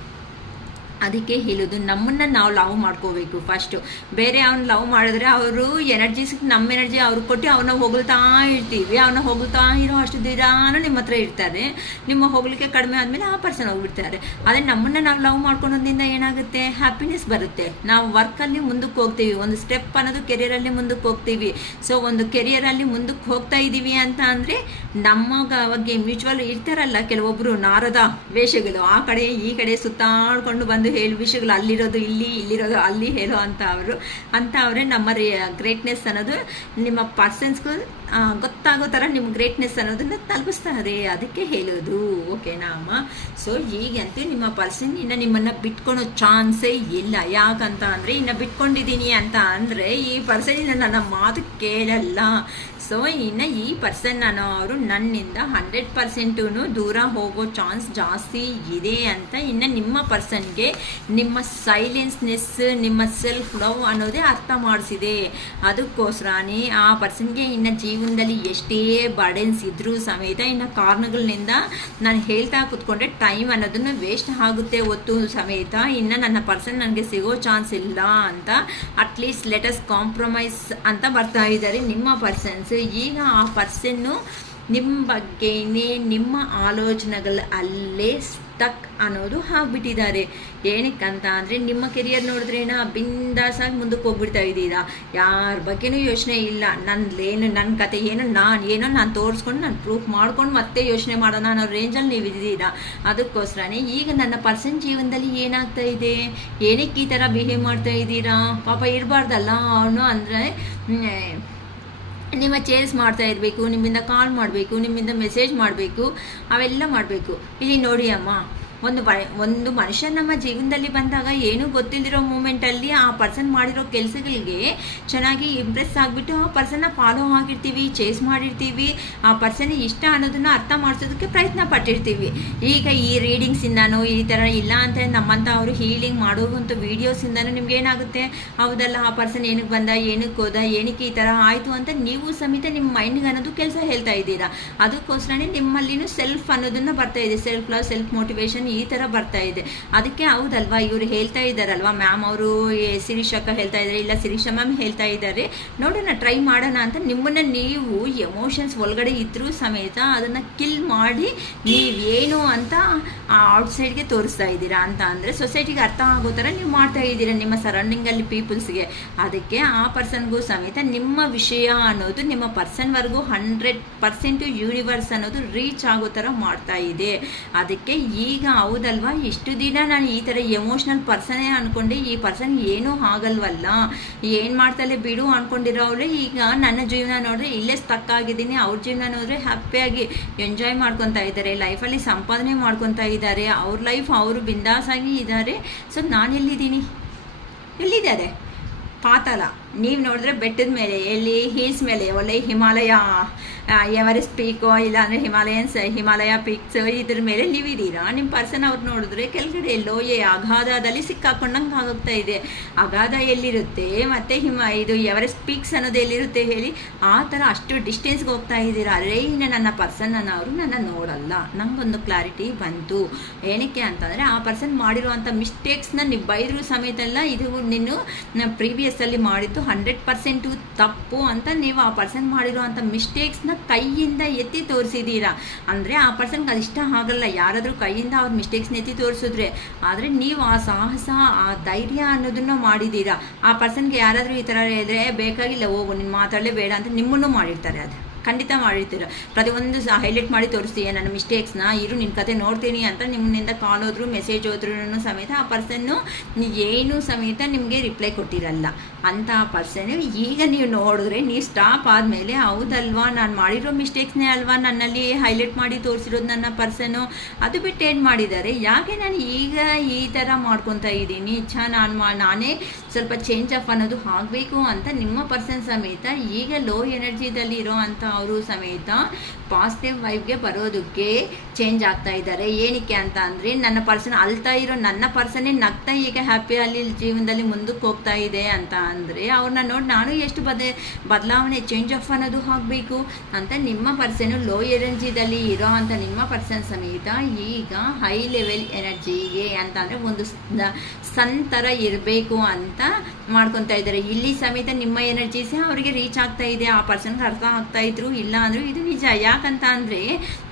ಅದಕ್ಕೆ ಹೇಳೋದು, ನಮ್ಮನ್ನು ನಾವು ಲವ್ ಮಾಡ್ಕೋಬೇಕು ಫಸ್ಟು. ಬೇರೆ ಅವ್ನು ಲವ್ ಮಾಡಿದ್ರೆ ಅವರು ಎನರ್ಜೀಸ್ ನಮ್ಮ ಎನರ್ಜಿ ಅವ್ರಿಗೆ ಕೊಟ್ಟು ಅವನ್ನ ಹೊಗಳ್ತಾ ಇರ್ತೀವಿ. ಅವನ್ನ ಹೊಗಳ್ತಾ ಇರೋ ಅಷ್ಟು ದಿನಾನು ನಿಮ್ಮ ಹತ್ರ ಇರ್ತಾರೆ. ನಿಮ್ಮ ಹೊಗಳಿಕೆ ಕಡಿಮೆ ಆದಮೇಲೆ ಆ ಪರ್ಸನ್ ಹೋಗ್ಬಿಡ್ತಾರೆ. ಅದೇ ನಮ್ಮನ್ನು ನಾವು ಲವ್ ಮಾಡ್ಕೊಳೋದ್ರಿಂದ ಏನಾಗುತ್ತೆ, ಹ್ಯಾಪಿನೆಸ್ ಬರುತ್ತೆ. ನಾವು ವರ್ಕಲ್ಲಿ ಮುಂದಕ್ಕೆ ಹೋಗ್ತೀವಿ, ಒಂದು ಸ್ಟೆಪ್ ಅನ್ನೋದು ಕೆರಿಯರಲ್ಲಿ ಮುಂದಕ್ಕೆ ಹೋಗ್ತೀವಿ. ಸೊ ಒಂದು ಕೆರಿಯರಲ್ಲಿ ಮುಂದಕ್ಕೆ ಹೋಗ್ತಾ ಇದ್ದೀವಿ ಅಂತ ಅಂದರೆ ನಮ್ಮ ಬಗ್ಗೆ ಮ್ಯೂಚುವಲ್ ಇರ್ತಾರಲ್ಲ ಕೆಲವೊಬ್ಬರು ನಾರದ ವೇಷಗಳು, ಆ ಕಡೆ ಈ ಕಡೆ ಸುತ್ತಾಡ್ಕೊಂಡು ಬಂದು ಹೇಳು ವಿಷಯಗಳು, ಅಲ್ಲಿರೋದು ಇಲ್ಲಿ, ಇಲ್ಲಿರೋದು ಅಲ್ಲಿ ಹೇಳೋ ಅವರೇ ನಮ್ಮ ಗ್ರೇಟ್ನೆಸ್ ಅನ್ನೋದು ನಿಮ್ಮ ಪರ್ಸನ್ಸ್ಗೂ ಗೊತ್ತಾಗೋ ಥರ ನಿಮ್ಮ ಗ್ರೇಟ್ನೆಸ್ ಅನ್ನೋದನ್ನ ತಲುಪಿಸ್ತಾರೆ. ಅದಕ್ಕೆ ಹೇಳೋದು, ಓಕೆನಾ ಅಮ್ಮ? ಸೊ ಈಗಂತೂ ನಿಮ್ಮ ಪರ್ಸನ್ ಇನ್ನು ನಿಮ್ಮನ್ನು ಬಿಟ್ಕೊಳೋ ಚಾನ್ಸೇ ಇಲ್ಲ. ಯಾಕಂತ ಅಂದರೆ ಇನ್ನು ಬಿಟ್ಕೊಂಡಿದ್ದೀನಿ ಅಂತ ಅಂದರೆ ಈ ಪರ್ಸನ್ ಇನ್ನು ನನ್ನ ಮಾತು ಕೇಳಲ್ಲ. ಸೊ ಇನ್ನು ಈ ಪರ್ಸನ್ ಅವರು ನನ್ನಿಂದ 100% ದೂರ ಹೋಗೋ ಚಾನ್ಸ್ ಜಾಸ್ತಿ ಇದೆ ಅಂತ ಇನ್ನು ನಿಮ್ಮ ಪರ್ಸನ್ಗೆ ನಿಮ್ಮ ಸೈಲೆನ್ಸ್ನೆಸ್, ನಿಮ್ಮ ಸೆಲ್ಫ್ ಲವ್ ಅನ್ನೋದೇ ಅರ್ಥ ಮಾಡಿಸಿದೆ. ಅದಕ್ಕೋಸ್ಕರನೇ ಆ ಪರ್ಸನ್ಗೆ ಇನ್ನು ಜೀವನದಲ್ಲಿ ಎಷ್ಟೇ ಬರ್ಡನ್ಸ್ ಇದ್ರೂ ಸಮೇತ ಇನ್ನು ಕಾರಣಗಳಿಂದ ನಾನು ಹೇಳ್ತಾ ಕೂತ್ಕೊಂಡ್ರೆ ಟೈಮ್ ಅನ್ನೋದನ್ನು ವೇಸ್ಟ್ ಆಗುತ್ತೆ ಹೊತ್ತು ಸಮೇತ. ಇನ್ನು ನನ್ನ ಪರ್ಸನ್ ನನಗೆ ಸಿಗೋ ಚಾನ್ಸ್ ಇಲ್ಲ ಅಂತ ಅಟ್ಲೀಸ್ಟ್ ಲೆಟಸ್ ಕಾಂಪ್ರಮೈಸ್ ಅಂತ ಬರ್ತಾ ಇದ್ದಾರೆ ನಿಮ್ಮ ಪರ್ಸನ್ಸ್. ಈಗ ಆ ಪರ್ಸನ್ನು ನಿಮ್ಮ ಬಗ್ಗೆನೇ ನಿಮ್ಮ ಆಲೋಚನೆಗಳ ಅಲ್ಲೇ ಸ್ಟಕ್ ಅನ್ನೋದು ಆಗ್ಬಿಟ್ಟಿದ್ದಾರೆ. ಏನಕ್ಕಂತ ಅಂದರೆ ನಿಮ್ಮ ಕೆರಿಯರ್ ನೋಡಿದ್ರೇನ ಬಿಂದಾಸಾಗಿ ಮುಂದಕ್ಕೆ ಹೋಗ್ಬಿಡ್ತಾ ಇದ್ದೀರಾ. ಯಾರ ಬಗ್ಗೆನೂ ಯೋಚನೆ ಇಲ್ಲ. ನನ್ನ ಕತೆ ಏನು, ನಾನು ತೋರಿಸ್ಕೊಂಡು ನಾನು ಪ್ರೂಫ್ ಮಾಡ್ಕೊಂಡು ಮತ್ತೆ ಯೋಚನೆ ಮಾಡೋಣ ಅನ್ನೋ ರೇಂಜಲ್ಲಿ ನೀವು ಇದ್ದೀರಾ. ಅದಕ್ಕೋಸ್ಕರನೇ ಈಗ ನನ್ನ ಪರ್ಸನ್ ಜೀವನದಲ್ಲಿ ಏನಾಗ್ತಾ ಇದೆ, ಏನಕ್ಕೆ ಈ ಥರ ಬಿಹೇವ್ ಮಾಡ್ತಾ ಇದ್ದೀರಾ, ಪಾಪ ಇರಬಾರ್ದಲ್ಲ ಅವನು. ಅಂದರೆ ನಿಮ್ಮ ಚೇಸ್ ಮಾಡ್ತಾ ಇರಬೇಕು, ನಿಮ್ಮಿಂದ ಕಾಲ್ ಮಾಡಬೇಕು, ನಿಮ್ಮಿಂದ ಮೆಸೇಜ್ ಮಾಡಬೇಕು, ಅವೆಲ್ಲ ಮಾಡಬೇಕು. ಇಲ್ಲಿ ನೋಡಿ ಅಮ್ಮ, ಒಂದು ಮನುಷ್ಯ ನಮ್ಮ ಜೀವನದಲ್ಲಿ ಬಂದಾಗ ಏನೂ ಗೊತ್ತಿಲ್ಲದಿರೋ ಮೂಮೆಂಟಲ್ಲಿ ಆ ಪರ್ಸನ್ ಮಾಡಿರೋ ಕೆಲಸಗಳಿಗೆ ಚೆನ್ನಾಗಿ ಇಂಪ್ರೆಸ್ ಆಗಿಬಿಟ್ಟು ಆ ಪರ್ಸನ್ನ ಫಾಲೋ ಆಗಿರ್ತೀವಿ, ಚೇಸ್ ಮಾಡಿರ್ತೀವಿ. ಆ ಪರ್ಸನ್ ಇಷ್ಟ ಅನ್ನೋದನ್ನು ಅರ್ಥ ಮಾಡಿಸೋದಕ್ಕೆ ಪ್ರಯತ್ನ ಪಟ್ಟಿರ್ತೀವಿ. ಈಗ ಈ ರೀಡಿಂಗ್ಸಿಂದನೂ ಈ ಥರ ಇಲ್ಲ ಅಂತ ನಮ್ಮಂಥ ಅವರು ಹೀಲಿಂಗ್ ಮಾಡೋವಂಥ ವೀಡಿಯೋಸಿಂದನೂ ನಿಮ್ಗೆ ಏನಾಗುತ್ತೆ, ಹೌದಲ್ಲ ಆ ಪರ್ಸನ್ ಏನಕ್ಕೆ ಬಂದ, ಏನಕ್ಕೆ ಹೋದ, ಏನಕ್ಕೆ ಈ ಥರ ಆಯಿತು ಅಂತ ನೀವು ಸಮೇತ ನಿಮ್ಮ ಮೈಂಡ್ಗೆ ಅನ್ನೋದು ಕೆಲಸ ಹೇಳ್ತಾ ಇದ್ದೀರಾ. ಅದಕ್ಕೋಸ್ಕರನೇ ನಿಮ್ಮಲ್ಲಿನೂ ಸೆಲ್ಫ್ ಅನ್ನೋದನ್ನು ಬರ್ತಾ ಇದೆ, ಸೆಲ್ಫ್ ಲವ್, ಸೆಲ್ಫ್ ಮೋಟಿವೇಶನ್ ಈ ಥರ ಬರ್ತಾ ಇದೆ. ಅದಕ್ಕೆ ಹೌದಲ್ವಾ ಇವರು ಹೇಳ್ತಾ ಇದ್ದಾರಲ್ವಾ, ಮ್ಯಾಮ್ ಅವರು ಶಿರೀಷ್ ಅಕ್ಕ ಹೇಳ್ತಾ ಇದ್ದಾರೆ, ಇಲ್ಲ ಶಿರೀಷ ಮ್ಯಾಮ್ ಹೇಳ್ತಾ ಇದ್ದಾರೆ, ನೋಡೋಣ ಟ್ರೈ ಮಾಡೋಣ ಅಂತ ನಿಮ್ಮನ್ನು ನೀವು ಎಮೋಷನ್ಸ್ ಒಳಗಡೆ ಇದ್ರೂ ಸಮೇತ ಅದನ್ನು ಕಿಲ್ ಮಾಡಿ ನೀವೇನು ಅಂತ ಔಟ್ಸೈಡ್ಗೆ ತೋರಿಸ್ತಾ ಇದ್ದೀರಾ. ಅಂತ ಅಂದರೆ ಸೊಸೈಟಿಗೆ ಅರ್ಥ ಆಗೋ ಥರ ನೀವು ಮಾಡ್ತಾ ಇದ್ದೀರಾ ನಿಮ್ಮ ಸರೌಂಡಿಂಗಲ್ಲಿ ಪೀಪಲ್ಸ್ಗೆ. ಅದಕ್ಕೆ ಆ ಪರ್ಸನ್ಗೂ ಸಮೇತ ನಿಮ್ಮ ವಿಷಯ ಅನ್ನೋದು ನಿಮ್ಮ ಪರ್ಸನ್ವರೆಗೂ 100% ಯೂನಿವರ್ಸ್ ಅನ್ನೋದು ರೀಚ್ ಆಗೋ ಥರ ಮಾಡ್ತಾ ಇದೆ. ಅದಕ್ಕೆ ಈಗ ಹೌದಲ್ವಾ, ಇಷ್ಟು ದಿನ ನಾನು ಈ ಥರ ಎಮೋಷ್ನಲ್ ಪರ್ಸನೇ ಅಂದ್ಕೊಂಡೆ, ಈ ಪರ್ಸನ್ ಏನೂ ಆಗಲ್ವಲ್ಲ, ಏನು ಮಾಡ್ತಲೇ ಬಿಡು ಅಂದ್ಕೊಂಡಿರೋರು ಈಗ ನನ್ನ ಜೀವನ ನೋಡಿದ್ರೆ ಇಲ್ಲೇ ಸ್ಟಕ್ ಆಗಿದ್ದೀನಿ, ಅವ್ರ ಜೀವನ ನೋಡಿದ್ರೆ ಹ್ಯಾಪಿಯಾಗಿ ಎಂಜಾಯ್ ಮಾಡ್ಕೊತಾ ಇದ್ದಾರೆ, ಲೈಫಲ್ಲಿ ಸಂಪಾದನೆ ಮಾಡ್ಕೊತಾ ಇದ್ದಾರೆ, ಅವ್ರ ಲೈಫ್ ಅವರು ಬಿಂದಾಸಾಗಿ ಇದ್ದಾರೆ. ಸೊ ನಾನು ಎಲ್ಲಿದ್ದಾರೆ ಪಾತಾಳ. ನೀವು ನೋಡಿದ್ರೆ ಬೆಟ್ಟದ ಮೇಲೆ, ಎಲ್ಲಿ ಹೀಲ್ಸ್ ಮೇಲೆ, ಒಳ್ಳೆ ಹಿಮಾಲಯ, ಎವರೆಸ್ಟ್ ಪೀಕೋ ಇಲ್ಲಾಂದರೆ ಹಿಮಾಲಯ ಪೀಕ್ಸ್ ಇದ್ರ ಮೇಲೆ ನೀವಿದ್ದೀರಾ. ನಿಮ್ಮ ಪರ್ಸನ್ ಅವ್ರು ನೋಡಿದ್ರೆ ಕೆಳಗಡೆ ಎಲ್ಲೋ ಅಗಾಧದಲ್ಲಿ ಸಿಕ್ಕಾಕೊಂಡಂಗೆ ಆಗೋಗ್ತಾ ಇದೆ. ಅಗಾಧ ಎಲ್ಲಿರುತ್ತೆ ಮತ್ತು ಇದು ಎವರೆಸ್ಟ್ ಪೀಕ್ಸ್ ಅನ್ನೋದು ಎಲ್ಲಿರುತ್ತೆ ಹೇಳಿ, ಆ ಥರ ಅಷ್ಟು ಡಿಸ್ಟೆನ್ಸ್ಗೆ ಹೋಗ್ತಾ ಇದ್ದೀರಾ. ಅರೇ ಇನ್ನು ನನ್ನ ಪರ್ಸನ್ ಅವರು ನನ್ನ ನೋಡಲ್ಲ. ನಂಗೊಂದು ಕ್ಲಾರಿಟಿ ಬಂತು. ಏನಕ್ಕೆ ಅಂತಂದರೆ ಆ ಪರ್ಸನ್ ಮಾಡಿರುವಂಥ ಮಿಸ್ಟೇಕ್ಸ್ನ ನೀವು ಬೈದ್ರು ಸಮೇತ ಇದು ನೀನು ಪ್ರೀವಿಯಸ್ಸಲ್ಲಿ ಮಾಡಿದ್ದು 100% ತಪ್ಪು ಅಂತ ನೀವು ಆ ಪರ್ಸನ್ ಮಾಡಿರುವಂಥ ಮಿಸ್ಟೇಕ್ಸ್ನ ಕೈಯಿಂದ ಎತ್ತಿ ತೋರಿಸಿದ್ದೀರಾ. ಅಂದರೆ ಆ ಪರ್ಸನ್ಗೆ ಅದು ಇಷ್ಟ ಆಗಲ್ಲ ಯಾರಾದರೂ ಕೈಯಿಂದ ಅವ್ರ ಮಿಸ್ಟೇಕ್ಸ್ನ ಎತ್ತಿ ತೋರಿಸಿದ್ರೆ. ಆದರೆ ನೀವು ಆ ಸಾಹಸ, ಆ ಧೈರ್ಯ ಅನ್ನೋದನ್ನು ಮಾಡಿದ್ದೀರಾ. ಆ ಪರ್ಸನ್ಗೆ ಯಾರಾದರೂ ಈ ಥರ ಹೇಳಿದ್ರೆ ಬೇಕಾಗಿಲ್ಲ, ಹೋಗು ನೀನು ಮಾತಾಡಲೇ ಬೇಡ ಅಂತ ನಿಮ್ಮನ್ನು ಮಾಡಿರ್ತಾರೆ. ಅದು ಖಂಡಿತ ಮಾಡಿರ್ತೀರ. ಪ್ರತಿಯೊಂದು ಹೈಲೈಟ್ ಮಾಡಿ ತೋರಿಸ್ತೀಯ ನನ್ನ ಮಿಸ್ಟೇಕ್ಸ್ನ, ಇರು ನಿನ್ನ ಕತೆ ನೋಡ್ತೀನಿ ಅಂತ ನಿಮ್ಮನಿಂದ ಕಾಲ್ ಹೋದ್ರು, ಮೆಸೇಜ್ ಹೋದ್ರೂ ಸಮೇತ ಆ ಪರ್ಸನ್ನು ಏನು ಸಮೇತ ನಿಮಗೆ ರಿಪ್ಲೈ ಕೊಟ್ಟಿರಲ್ಲ. ಅಂತ ಆ ಪರ್ಸನ್ನು ಈಗ ನೀವು ನೋಡಿದ್ರೆ ನೀವು ಸ್ಟಾಪ್ ಆದಮೇಲೆ ಹೌದಲ್ವಾ ನಾನು ಮಾಡಿರೋ ಮಿಸ್ಟೇಕ್ಸ್ನೇ ಅಲ್ವಾ ನನ್ನಲ್ಲಿ ಹೈಲೈಟ್ ಮಾಡಿ ತೋರಿಸಿರೋದು ನನ್ನ ಪರ್ಸನ್ನು, ಅದು ಬಿಟ್ಟು ಏನು ಮಾಡಿದ್ದಾರೆ, ಯಾಕೆ ನಾನು ಈಗ ಈ ಥರ ಮಾಡ್ಕೊತಾ ಇದ್ದೀನಿ, ನಾನೇ ಸ್ವಲ್ಪ ಚೇಂಜ್ ಆಫ್ ಅನ್ನೋದು ಆಗಬೇಕು ಅಂತ ನಿಮ್ಮ ಪರ್ಸನ್ ಸಮೇತ ಈಗ ಲೋ ಎನರ್ಜಿದಲ್ಲಿ ಇರೋ ಅಂಥ ಅವರು ಸಮೇತ ಪಾಸಿಟಿವ್ ವೈಬ್ಗೆ ಬರೋದಕ್ಕೆ ಚೇಂಜ್ ಆಗ್ತಾ ಇದ್ದಾರೆ. ಏನಕ್ಕೆ ಅಂತ ಅಂದರೆ ನನ್ನ ಪರ್ಸನ್ ಅಳ್ತಾ ಇರೋ ನನ್ನ ಪರ್ಸನ್ನೇ ನಗ್ತಾ ಈಗ ಹ್ಯಾಪಿಯಲ್ಲಿ ಜೀವನದಲ್ಲಿ ಮುಂದಕ್ಕೆ ಹೋಗ್ತಾ ಇದೆ ಅಂತ ಅಂದರೆ ಅವ್ರನ್ನ ನೋಡಿ ನಾನು ಎಷ್ಟು ಬದಲಾವಣೆ ಚೇಂಜ್ ಆಫ್ ಅನ್ನೋದು ಆಗಬೇಕು ಅಂತ ನಿಮ್ಮ ಪರ್ಸನ್ನು ಲೋ ಎನರ್ಜಿದಲ್ಲಿ ಇರೋ ಅಂಥ ನಿಮ್ಮ ಪರ್ಸನ್ ಸಮೇತ ಈಗ ಹೈ ಲೆವೆಲ್ ಎನರ್ಜಿಗೆ ಅಂತ ಅಂದರೆ ಒಂದು ಸನ್ ಥರ ಇರಬೇಕು ಅಂತ ಮಾಡ್ಕೊತಾ ಇದ್ದಾರೆ. ಇಲ್ಲಿ ಸಮೇತ ನಿಮ್ಮ ಎನರ್ಜೀಸೇ ಅವರಿಗೆ ರೀಚ್ ಆಗ್ತಾ ಇದೆ, ಆ ಪರ್ಸನ್ಗೆ ಅರ್ಥ ಆಗ್ತಾ ಇದ್ರು ಇಲ್ಲ ಅಂದರೂ ಇದು ನಿಜ. ಯಾಕಂತ ಅಂದರೆ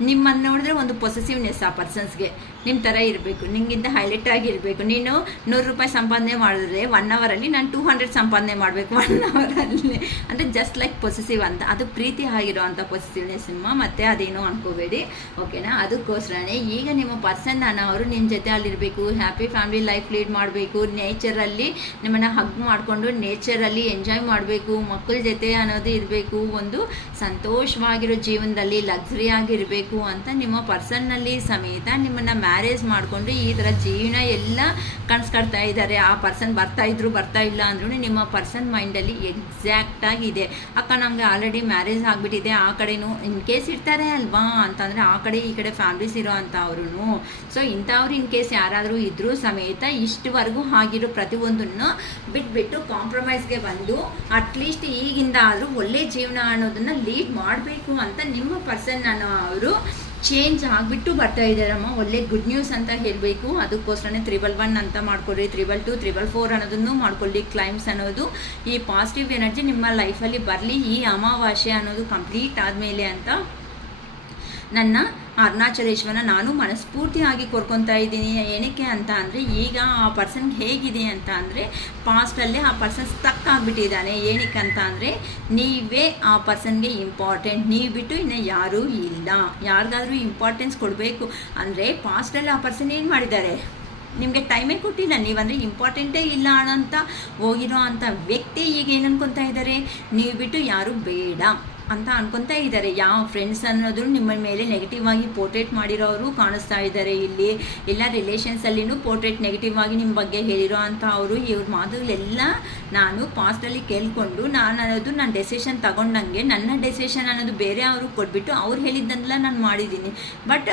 ನಿಮ್ಮನ್ನು ನೋಡಿದ್ರೆ ಒಂದು ಪೊಸೆಸಿವ್ನೆಸ್ ಆ ಪರ್ಸನ್ಸ್ಗೆ ನಿಮ್ಮ ಥರ ಇರಬೇಕು, ನಿಮಗಿಂತ ಹೈಲೈಟ್ ಆಗಿರಬೇಕು. ನೀನು 100 ರೂಪಾಯಿ ಸಂಪಾದನೆ ಮಾಡಿದ್ರೆ 1 ಅವರಲ್ಲಿ ನಾನು 200 ಸಂಪಾದನೆ ಮಾಡಬೇಕು 1 ಅವರಲ್ಲಿ, ಅಂದರೆ ಜಸ್ಟ್ ಲೈಕ್ ಪೊಸೆಸಿವ್ ಅಂತ. ಅದು ಪ್ರೀತಿ ಆಗಿರೋ ಅಂಥ ಪೊಸೆಸಿವ್ನೆಸ್ ನಿಮ್ಮ, ಮತ್ತೆ ಅದೇನೋ ಅನ್ಕೋಬೇಡಿ, ಓಕೆನಾ. ಅದಕ್ಕೋಸ್ಕರನೇ ಈಗ ನಿಮ್ಮ ಪರ್ಸನ್ ಅವರು ನಿಮ್ಮ ಜೊತೆ ಅಲ್ಲಿರಬೇಕು, ಹ್ಯಾಪಿ ಫ್ಯಾಮಿಲಿ ಲೈಫ್ ಲೀಡ್ ಮಾಡಬೇಕು, ನೇಚರಲ್ಲಿ ನಿಮ್ಮನ್ನು ಹಗ್ ಮಾಡಿಕೊಂಡು ನೇಚರಲ್ಲಿ ಎಂಜಾಯ್ ಮಾಡಬೇಕು, ಮಕ್ಕಳ ಜೊತೆ ಅನ್ನೋದು ಇರಬೇಕು, ಒಂದು ಸಂತೋಷವಾಗಿರೋ ಜೀವನದಲ್ಲಿ ಲಕ್ಸುರಿ ಆಗಿರಬೇಕು ಅಂತ ನಿಮ್ಮ ಪರ್ಸನ್ನಲ್ಲಿ ಸಮೇತ ನಿಮ್ಮನ್ನು ಮ್ಯಾರೇಜ್ ಮಾಡಿಕೊಂಡು ಈ ಥರ ಜೀವನ ಎಲ್ಲ ಕನಸ್ಕೊಳ್ತಾ ಇದ್ದಾರೆ. ಆ ಪರ್ಸನ್ ಬರ್ತಾ ಇಲ್ಲ ಅಂದ್ರೂ ನಿಮ್ಮ ಪರ್ಸನ್ ಮೈಂಡಲ್ಲಿ ಎಕ್ಸಾಕ್ಟಾಗಿದೆ. ಅಕ್ಕ ನಮಗೆ ಆಲ್ರೆಡಿ ಮ್ಯಾರೇಜ್ ಆಗಿಬಿಟ್ಟಿದೆ, ಆ ಕಡೆನೂ ಇನ್ ಕೇಸ್ ಇರ್ತಾರೆ ಅಲ್ವಾ ಅಂತಂದರೆ ಆ ಕಡೆ ಈ ಕಡೆ ಫ್ಯಾಮಿಲೀಸ್ ಇರೋ ಅಂಥ ಅವರು. ಸೊ ಇಂಥವ್ರು ಇನ್ ಕೇಸ್ ಯಾರಾದರೂ ಇದ್ರೂ ಸಮೇತ ಇಷ್ಟುವರೆಗೂ ಆಗಿರೋ ಪ್ರತಿಯೊಂದನ್ನು ಬಿಟ್ಬಿಟ್ಟು ಕಾಂಪ್ರಮೈಸ್ಗೆ ಬಂದು ಅಟ್ಲೀಸ್ಟ್ ಈಗಿಂದ ಆದರೂ ಒಳ್ಳೆ ಜೀವನ ಅನ್ನೋದನ್ನು ಲೀಡ್ ಮಾಡಬೇಕು ಅಂತ ನಿಮ್ಮ ಪರ್ಸನ್ ಅವರು ಚೇಂಜ್ ಆಗಿಬಿಟ್ಟು ಬರ್ತಾ ಇದ್ದಾರಮ್ಮ. ಒಳ್ಳೆ ಗುಡ್ ನ್ಯೂಸ್ ಅಂತ ಹೇಳಬೇಕು. ಅದಕ್ಕೋಸ್ಕರನೇ 111 ಅಂತ ಮಾಡ್ಕೊಳ್ಳಿ, 222, 444 ಅನ್ನೋದನ್ನು ಮಾಡ್ಕೊಳ್ಳಿ. ಕ್ಲೈಮ್ಸ್ ಅನ್ನೋದು ಈ ಪಾಸಿಟಿವ್ ಎನರ್ಜಿ ನಿಮ್ಮ ಲೈಫಲ್ಲಿ ಬರಲಿ ಈ ಅಮಾವಾಸ್ಯೆ ಅನ್ನೋದು ಕಂಪ್ಲೀಟ್ ಆದಮೇಲೆ ಅಂತ ನನ್ನ ಅರುಣಾಚಲೇಶ್ವರನ ನಾನು ಮನಸ್ಫೂರ್ತಿಯಾಗಿ ಕೋರ್ಕೊತಾ ಇದ್ದೀನಿ. ಏನಕ್ಕೆ ಅಂತ ಅಂದರೆ ಈಗ ಆ ಪರ್ಸನ್ಗೆ ಹೇಗಿದೆ ಅಂತ ಅಂದರೆ ಪಾಸ್ಟಲ್ಲೇ ಆ ಪರ್ಸನ್ ಸ್ಟಕ್ ಆಗಿಬಿಟ್ಟಿದ್ದಾನೆ. ಏನಕ್ಕೆ ಅಂತ ಅಂದರೆ ನೀವೇ ಆ ಪರ್ಸನ್ಗೆ ಇಂಪಾರ್ಟೆಂಟ್, ನೀವು ಬಿಟ್ಟು ಇನ್ನು ಯಾರೂ ಇಲ್ಲ. ಯಾರಿಗಾದ್ರೂ ಇಂಪಾರ್ಟೆನ್ಸ್ ಕೊಡಬೇಕು ಅಂದರೆ ಪಾಸ್ಟಲ್ಲಿ ಆ ಪರ್ಸನ್ ಏನು ಮಾಡಿದ್ದಾರೆ, ನಿಮಗೆ ಟೈಮೇ ಕೊಟ್ಟಿಲ್ಲ, ನೀವಂದರೆ ಇಂಪಾರ್ಟೆಂಟೇ ಇಲ್ಲ ಅನ್ನೋಂಥ ಹೋಗಿರೋ ಅಂಥ ವ್ಯಕ್ತಿ ಈಗ ಏನು ಅನ್ಕೊತಾ ಇದ್ದಾರೆ, ನೀವು ಬಿಟ್ಟು ಯಾರೂ ಬೇಡ ಅಂತ ಅನ್ಕೊತಾ ಇದ್ದಾರೆ. ಯಾವ ಫ್ರೆಂಡ್ಸ್ ಅನ್ನೋದು ನಿಮ್ಮ ಮೇಲೆ ನೆಗೆಟಿವ್ ಆಗಿ ಪೋರ್ಟ್ರೇಟ್ ಮಾಡಿರೋರು ಕಾಣಿಸ್ತಾ ಇದ್ದಾರೆ ಇಲ್ಲಿ. ಎಲ್ಲ ರಿಲೇಷನ್ಸಲ್ಲಿನೂ ಪೋರ್ಟ್ರೇಟ್ ನೆಗೆಟಿವ್ ಆಗಿ ನಿಮ್ಮ ಬಗ್ಗೆ ಹೇಳಿರೋ ಅಂಥ ಅವರು ಇವ್ರ ಮಾತುಗಳೆಲ್ಲ ನಾನು ಪಾಸ್ಟಲ್ಲಿ ಕೇಳ್ಕೊಂಡು ನಾನು ಡೆಸಿಷನ್ ತಗೊಂಡಂಗೆ ನನ್ನ ಡೆಸಿಷನ್ ಅನ್ನೋದು ಬೇರೆ ಅವರು ಕೊಟ್ಬಿಟ್ಟು ಅವ್ರು ಹೇಳಿದ್ದನ್ನೆಲ್ಲ ನಾನು ಮಾಡಿದ್ದೀನಿ. ಬಟ್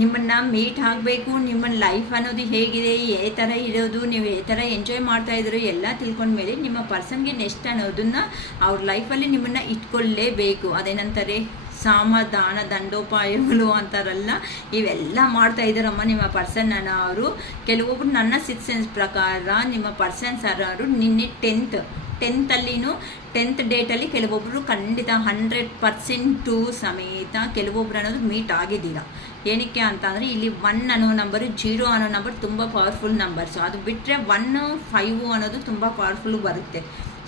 ನಿಮ್ಮನ್ನು ಮೀಟ್ ಆಗಬೇಕು, ನಿಮ್ಮ ಲೈಫ್ ಅನ್ನೋದು ಹೇಗಿದೆ, ಯಾವ ಥರ ಇರೋದು, ನೀವು ಯಾವ ಥರ ಎಂಜಾಯ್ ಮಾಡ್ತಾ ಇದ್ದೀರೋ ಎಲ್ಲ ತಿಳ್ಕೊಂಡ್ಮೇಲೆ ನಿಮ್ಮ ಪರ್ಸನ್ಗೆ ನೆಕ್ಸ್ಟ್ ಅನ್ನೋದನ್ನು ಅವ್ರ ಲೈಫಲ್ಲಿ ನಿಮ್ಮನ್ನು ಇಟ್ಕೊಳ್ಳೇಬೇಕು. ಅದೇನಂತಾರೆ ಸಾಮಧಾನ ದಂಡೋಪಾಯಗಳು ಅಂತಾರಲ್ಲ, ಇವೆಲ್ಲ ಮಾಡ್ತಾ ಇದ್ದಾರಮ್ಮ ನಿಮ್ಮ ಪರ್ಸನ್ ಅವರು. ಕೆಲವೊಬ್ರು ನನ್ನ 6th ಸೆನ್ಸ್ ಪ್ರಕಾರ ನಿಮ್ಮ ಪರ್ಸನ್ಸ್ ಅವರು ನಿನ್ನೆ 10th ಡೇಟಲ್ಲಿ ಕೆಲವೊಬ್ಬರು ಖಂಡಿತ 100% ಸಮೇತ ಕೆಲವೊಬ್ರು ಅನ್ನೋದು ಮೀಟ್ ಆಗಿದ್ದೀರ. ಏನಕ್ಕೆ ಅಂತ ಅಂದರೆ ಇಲ್ಲಿ 1 ಅನ್ನೋ ನಂಬರು, 0 ಅನ್ನೋ ನಂಬರ್ ತುಂಬ ಪವರ್ಫುಲ್ ನಂಬರ್ಸು. ಅದು ಬಿಟ್ಟರೆ 1, 5 ಅನ್ನೋದು ತುಂಬ ಪವರ್ಫುಲ್ಲು ಬರುತ್ತೆ.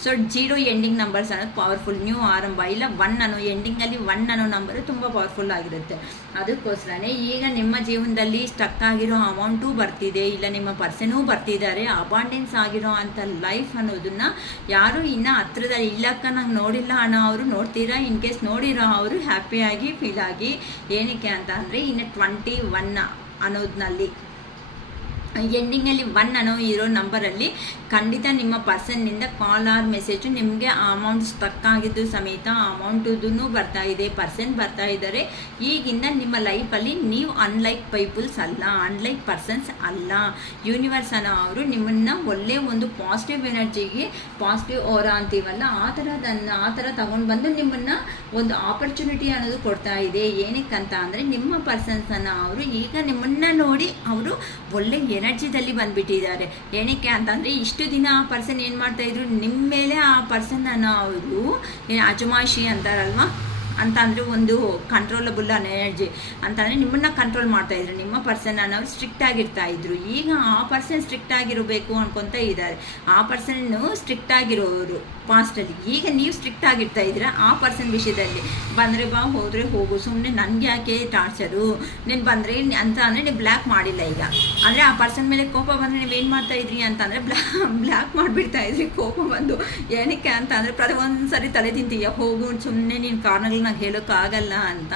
ಸೊ 0 ಎಂಡಿಂಗ್ ನಂಬರ್ಸ್ ಅನ್ನೋದು ಪವರ್ಫುಲ್, ನ್ಯೂ ಆರಂಭ. ಇಲ್ಲ 1 ಅನ್ನೋ ಎಂಡಿಂಗಲ್ಲಿ 1 ಅನ್ನೋ ನಂಬರು ತುಂಬ ಪವರ್ಫುಲ್ ಆಗಿರುತ್ತೆ. ಅದಕ್ಕೋಸ್ಕರನೇ ಈಗ ನಿಮ್ಮ ಜೀವನದಲ್ಲಿ ಸ್ಟಕ್ ಆಗಿರೋ ಅಮೌಂಟು ಬರ್ತಿದೆ, ಇಲ್ಲ ನಿಮ್ಮ ಪರ್ಸನೂ ಬರ್ತಿದ್ದಾರೆ. ಅಬಾಂಡೆನ್ಸ್ ಆಗಿರೋ ಅಂಥ ಲೈಫ್ ಅನ್ನೋದನ್ನು ಯಾರು ಇನ್ನೂ ಹತ್ರದಲ್ಲಿ ಇಲ್ಲಕ್ಕ ನಂಗೆ ನೋಡಿಲ್ಲ ಅನ್ನೋ ಅವರು ನೋಡ್ತೀರಾ. ಇನ್ ಕೇಸ್ ನೋಡಿರೋ ಅವರು ಹ್ಯಾಪಿಯಾಗಿ ಫೀಲ್ ಆಗಿ. ಏನಕ್ಕೆ ಅಂತ ಅಂದರೆ ಇನ್ನು 21 ಅನ್ನೋದ್ನಲ್ಲಿ ಎಂಡಿಂಗಲ್ಲಿ 1 ಅನ್ನೋ ಇರೋ ನಂಬರಲ್ಲಿ ಖಂಡಿತ ನಿಮ್ಮ ಪರ್ಸನ್ನಿಂದ ಕಾಲ್ ಆರ್ ಮೆಸೇಜು ನಿಮಗೆ ಆ ಅಮೌಂಟ್ ಸ್ಟಕ್ ಆಗಿದ್ದು ಸಮೇತ ಆ ಅಮೌಂಟುದೂ ಬರ್ತಾ ಇದೆ, ಪರ್ಸನ್ ಬರ್ತಾ ಇದ್ದಾರೆ. ಈಗಿಂದ ನಿಮ್ಮ ಲೈಫಲ್ಲಿ ನೀವು ಅನ್ಲೈಕ್ ಪೀಪಲ್ಸ್ ಅಲ್ಲ, ಅನ್ಲೈಕ್ ಪರ್ಸನ್ಸ್ ಅಲ್ಲ. ಯೂನಿವರ್ಸ್ ಅನ್ನೋ ಅವರು ನಿಮ್ಮನ್ನು ಒಳ್ಳೆ ಒಂದು ಪಾಸಿಟಿವ್ ಎನರ್ಜಿಗೆ, ಪಾಸಿಟಿವ್ ಓರಾ ಅಂತೀವಲ್ಲ ಆ ಥರ ತಗೊಂಡು ಬಂದು ನಿಮ್ಮನ್ನು ಒಂದು ಆಪರ್ಚುನಿಟಿ ಅನ್ನೋದು ಕೊಡ್ತಾ ಇದೆ. ಏನಕ್ಕಂತ ಅಂದರೆ ನಿಮ್ಮ ಪರ್ಸನ್ಸ್ ಅನ್ನೋ ಅವರು ಈಗ ನಿಮ್ಮನ್ನು ನೋಡಿ ಅವರು ಒಳ್ಳೆ ಎನರ್ಜಿದಲ್ಲಿ ಬಂದುಬಿಟ್ಟಿದ್ದಾರೆ. ಏನಕ್ಕೆ ಅಂತಂದರೆ ಇಷ್ಟು ದಿನ ಆ ಪರ್ಸನ್ ಏನು ಮಾಡ್ತಾಯಿದ್ರು, ನಿಮ್ಮ ಮೇಲೆ ಆ ಪರ್ಸನ್ನ ಅವರು ಅಜಮಾಯಿಷಿ ಅಂತಾರಲ್ವ ಅಂತ ಅಂದರೆ ಒಂದು ಕಂಟ್ರೋಲಬಲ್ ಎನರ್ಜಿ ಅಂತಂದರೆ ನಿಮ್ಮನ್ನು ಕಂಟ್ರೋಲ್ ಮಾಡ್ತಾಯಿದ್ರು. ನಿಮ್ಮ ಪರ್ಸನ್ ಅನ್ನೋರು ಸ್ಟ್ರಿಕ್ಟ್ ಆಗಿರ್ತಾಯಿದ್ರು. ಈಗ ಆ ಪರ್ಸನ್ ಸ್ಟ್ರಿಕ್ಟ್ ಆಗಿರಬೇಕು ಅನ್ಕೊತಾ ಇದ್ದಾರೆ. ಆ ಪರ್ಸನ್ನು ಸ್ಟ್ರಿಕ್ಟ್ ಆಗಿರೋರು ಪಾಸ್ಟಲ್ಲಿ, ಈಗ ನೀವು ಸ್ಟ್ರಿಕ್ಟ್ ಆಗಿರ್ತಾ ಇದ್ದೀರಾ ಆ ಪರ್ಸನ್ ವಿಷಯದಲ್ಲಿ. ಬಂದರೆ ಬಾ, ಹೋದರೆ ಹೋಗು, ಸುಮ್ಮನೆ ನನಗೆ ಯಾಕೆ ಟಾರ್ಚರು, ನೀನು ಬಂದರೆ ಅಂತ ಅಂದರೆ ನೀವು ಬ್ಲ್ಯಾಕ್ ಮಾಡಿಲ್ಲ. ಈಗ ಅಂದರೆ ಆ ಪರ್ಸನ್ ಮೇಲೆ ಕೋಪ ಬಂದರೆ ನೀವೇನು ಮಾಡ್ತಾಯಿದ್ರಿ ಅಂತಂದರೆ ಬ್ಲ್ಯಾಕ್ ಮಾಡಿಬಿಡ್ತಾ ಇದ್ರಿ ಕೋಪ ಬಂದು. ಏನಕ್ಕೆ ಅಂತ ಅಂದರೆ ಒಂದು ಸರಿ ತಲೆ ತಿಂತೀಯ, ಹೋಗು ಸುಮ್ಮನೆ ನೀನು ಕಾರಣಗಳನ್ನ ಹೇಳೋಕ್ಕಾಗಲ್ಲ ಅಂತ.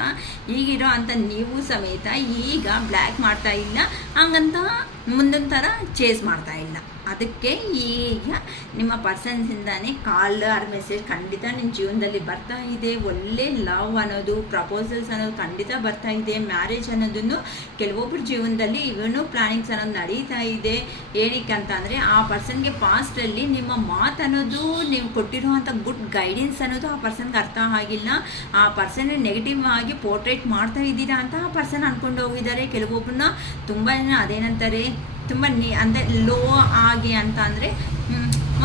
ಈಗಿರೋ ಅಂತ ನೀವು ಸಮೇತ ಈಗ ಬ್ಲ್ಯಾಕ್ ಮಾಡ್ತಾ ಇಲ್ಲ, ಹಂಗಂತ ಮುಂದೊಂದು ಥರ ಚೇಸ್ ಮಾಡ್ತಾ ಇಲ್ಲ. ಅದಕ್ಕೆ ಈಗ ನಿಮ್ಮ ಪರ್ಸನ್ಸಿಂದಾನೇ ಕಾಲ್ ಆರ್ ಮೆಸೇಜ್ ಖಂಡಿತ ನಿಮ್ಮ ಜೀವನದಲ್ಲಿ ಬರ್ತಾ ಇದೆ. ಒಳ್ಳೆ ಲವ್ ಅನ್ನೋದು, ಪ್ರಪೋಸಲ್ಸ್ ಅನ್ನೋದು ಖಂಡಿತ ಬರ್ತಾ ಇದೆ. ಮ್ಯಾರೇಜ್ ಅನ್ನೋದನ್ನು ಕೆಲವೊಬ್ಬರ ಜೀವನದಲ್ಲಿ ಇವನು ಪ್ಲಾನಿಂಗ್ಸ್ ಅನ್ನೋದು ನಡೀತಾ ಇದೆ. ಏನಕ್ಕೆ ಅಂತ ಅಂದರೆ ಆ ಪರ್ಸನ್ಗೆ ಪಾಸ್ಟಲ್ಲಿ ನಿಮ್ಮ ಮಾತು ಅನ್ನೋದು, ನೀವು ಕೊಟ್ಟಿರುವಂಥ ಗುಡ್ ಗೈಡೆನ್ಸ್ ಅನ್ನೋದು ಆ ಪರ್ಸನ್ಗೆ ಅರ್ಥ ಆಗಿಲ್ಲ. ಆ ಪರ್ಸನ್ ನೆಗೆಟಿವ್ ಆಗಿ ಪೋರ್ಟ್ರೇಟ್ ಮಾಡ್ತಾ ಇದ್ದೀರಾ ಅಂತ ಆ ಪರ್ಸನ್ ಅಂದ್ಕೊಂಡು ಹೋಗಿದ್ದಾರೆ. ಕೆಲವೊಬ್ಬರನ್ನ ತುಂಬ ಜನ ಅದೇನಂತಾರೆ ತುಂಬ ಅಂದರೆ ಲೋ ಆಗಿ ಅಂತ ಅಂದರೆ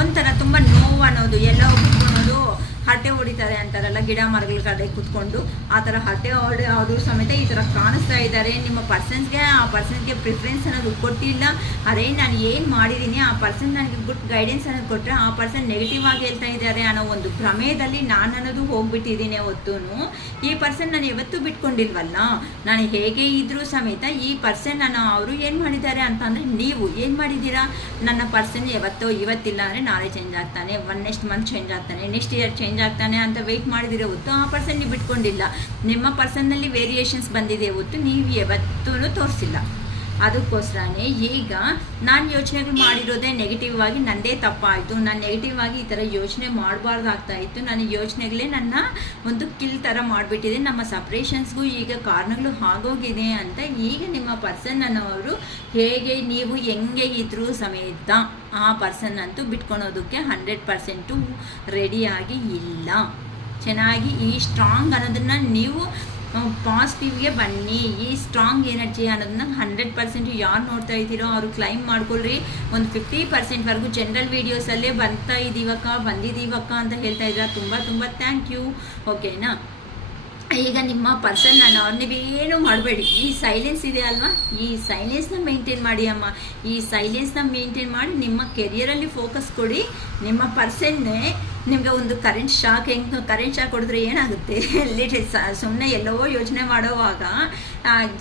ಒಂಥರ ತುಂಬ ನೋವು ಅನ್ನೋದು ಎಲ್ಲೋ ಕೂತ್ಕೊಳ್ಳೋದು ಹರಟೆ ಹೊಡಿತಾರೆ ಅಂತಾರಲ್ಲ, ಗಿಡ ಮರಗಳ ಕಡೆ ಕೂತ್ಕೊಂಡು ಆ ಥರ ಹರಟೆ ಹೊಡೆಯೋದು ಸಮೇತ ಈ ಥರ ಕಾಣಿಸ್ತಾ ಇದ್ದಾರೆ. ನಿಮ್ಮ ಪರ್ಸನ್ಸ್ಗೆ ಆ ಪರ್ಸನ್ಗೆ ಪ್ರಿಫರೆನ್ಸ್ ಅನ್ನೋದು ಕೊಟ್ಟಿಲ್ಲ. ಅದೇ ನಾನು ಏನು ಮಾಡಿದ್ದೀನಿ, ಆ ಪರ್ಸನ್ ನನಗೆ ಗುಡ್ ಗೈಡೆನ್ಸ್ ಅನ್ನೋದು ಕೊಟ್ಟರೆ ಆ ಪರ್ಸನ್ ನೆಗೆಟಿವ್ ಆಗಿ ಹೇಳ್ತಾ ಇದ್ದಾರೆ ಅನ್ನೋ ಒಂದು ಭ್ರಮೆಯಲ್ಲಿ ನಾನು ಅನ್ನೋದು ಹೋಗ್ಬಿಟ್ಟಿದ್ದೀನಿ. ಹೊತ್ತು ಈ ಪರ್ಸನ್ ನಾನು ಯಾವತ್ತೂ ಬಿಟ್ಕೊಂಡಿಲ್ವಲ್ಲ, ನಾನು ಹೇಗೆ ಇದ್ರೂ ಸಮೇತ ಈ ಪರ್ಸನ್ ಅವರು ಏನು ಮಾಡಿದ್ದಾರೆ ಅಂತ ಅಂದರೆ, ನೀವು ಏನು ಮಾಡಿದ್ದೀರಾ, ನನ್ನ ಪರ್ಸನ್ ಯಾವತ್ತೋ ಇವತ್ತಿಲ್ಲ ಅಂದರೆ ನಾಳೆ ಚೇಂಜ್ ಆಗ್ತಾನೆ, ನೆಕ್ಸ್ಟ್ ಮಂತ್ ಚೇಂಜ್ ಆಗ್ತಾನೆ, ನೆಕ್ಸ್ಟ್ ಇಯರ್ ಚೇಂಜ್ ಆಗ್ತಾನೆ ಅಂತ ವೆಯ್ಟ್ ಮಾಡಿದಿರೋ ಹೊತ್ತು ಆ ಪರ್ಸನ್ ನೀವು ಬಿಟ್ಕೊಂಡಿಲ್ಲ. ನಿಮ್ಮ ಪರ್ಸನ್ನಲ್ಲಿ ವೇರಿಯೇಷನ್ಸ್ ಬಂದಿದೆ ಹೊತ್ತು ನೀವು ಯಾವತ್ತೂ ತೋರಿಸಿಲ್ಲ. ಅದಕ್ಕೋಸ್ಕರನೇ ಈಗ ನಾನು ಯೋಚನೆಗಳು ಮಾಡಿರೋದೇ ನೆಗೆಟಿವ್ ಆಗಿ ನನ್ನದೇ ತಪ್ಪಾಯಿತು. ನಾನು ನೆಗೆಟಿವ್ ಆಗಿ ಈ ಥರ ಯೋಚನೆ ಮಾಡಬಾರ್ದಾಗ್ತಾ ಇತ್ತು. ನನ್ನ ಯೋಚನೆಗಳೇ ನನ್ನ ಒಂದು ಕಿಲ್ ಥರ ಮಾಡಿಬಿಟ್ಟಿದೆ. ನಮ್ಮ ಸಪ್ರೇಷನ್ಸ್ಗೂ ಈಗ ಕಾರಣಗಳು ಆಗೋಗಿದೆ ಅಂತ ಈಗ ನಿಮ್ಮ ಪರ್ಸನ್ ಅನ್ನೋರು ಹೇಗೆ ನೀವು ಹೆಂಗೆ ಇದ್ರೂ ಸಮೇತ ಆ ಪರ್ಸನ್ ಅಂತೂ ಬಿಟ್ಕೊಳೋದಕ್ಕೆ 100% ರೆಡಿಯಾಗಿ ಇಲ್ಲ. ಚೆನ್ನಾಗಿ ಈ ಸ್ಟ್ರಾಂಗ್ ಅನ್ನೋದನ್ನು ನೀವು ಪಾಸಿಟಿವ್ಗೆ ಬನ್ನಿ. ಈ ಸ್ಟ್ರಾಂಗ್ ಎನರ್ಜಿ ಅನ್ನೋದನ್ನ 100% ಯಾರು ನೋಡ್ತಾ ಇದ್ದೀರೋ ಅವರು ಕ್ಲೈಮ್ ಮಾಡ್ಕೊಳ್ರಿ. ಒಂದು 50%ವರೆಗೂ ಜನರಲ್ ವೀಡಿಯೋಸಲ್ಲೇ ಬಂದಿದ್ದೀವಕ್ಕ ಅಂತ ಹೇಳ್ತಾ ಇದ್ದೀರಾ. ತುಂಬ ಥ್ಯಾಂಕ್ ಯು. ಓಕೆನಾ, ಈಗ ನಿಮ್ಮ ಪರ್ಸನ್ ನೀವೇನು ಮಾಡಬೇಡಿ. ಈ ಸೈಲೆನ್ಸ್ ಇದೆ ಅಲ್ವಾ, ಈ ಸೈಲೆನ್ಸ್ನ ಮೇಂಟೈನ್ ಮಾಡಿ ಅಮ್ಮ. ಈ ಸೈಲೆನ್ಸ್ನ ಮೇಂಟೈನ್ ಮಾಡಿ ನಿಮ್ಮ ಕೆರಿಯರಲ್ಲಿ ಫೋಕಸ್ ಕೊಡಿ. ನಿಮ್ಮ ಪರ್ಸನ್ನೇ ನಿಮಗೆ ಒಂದು ಕರೆಂಟ್ ಶಾಕ್ ಹೊಡೆದ್ರೆ ಏನಾಗುತ್ತೆ, ಸುಮ್ಮನೆ ಎಲ್ಲೋ ಯೋಚನೆ ಮಾಡೋವಾಗ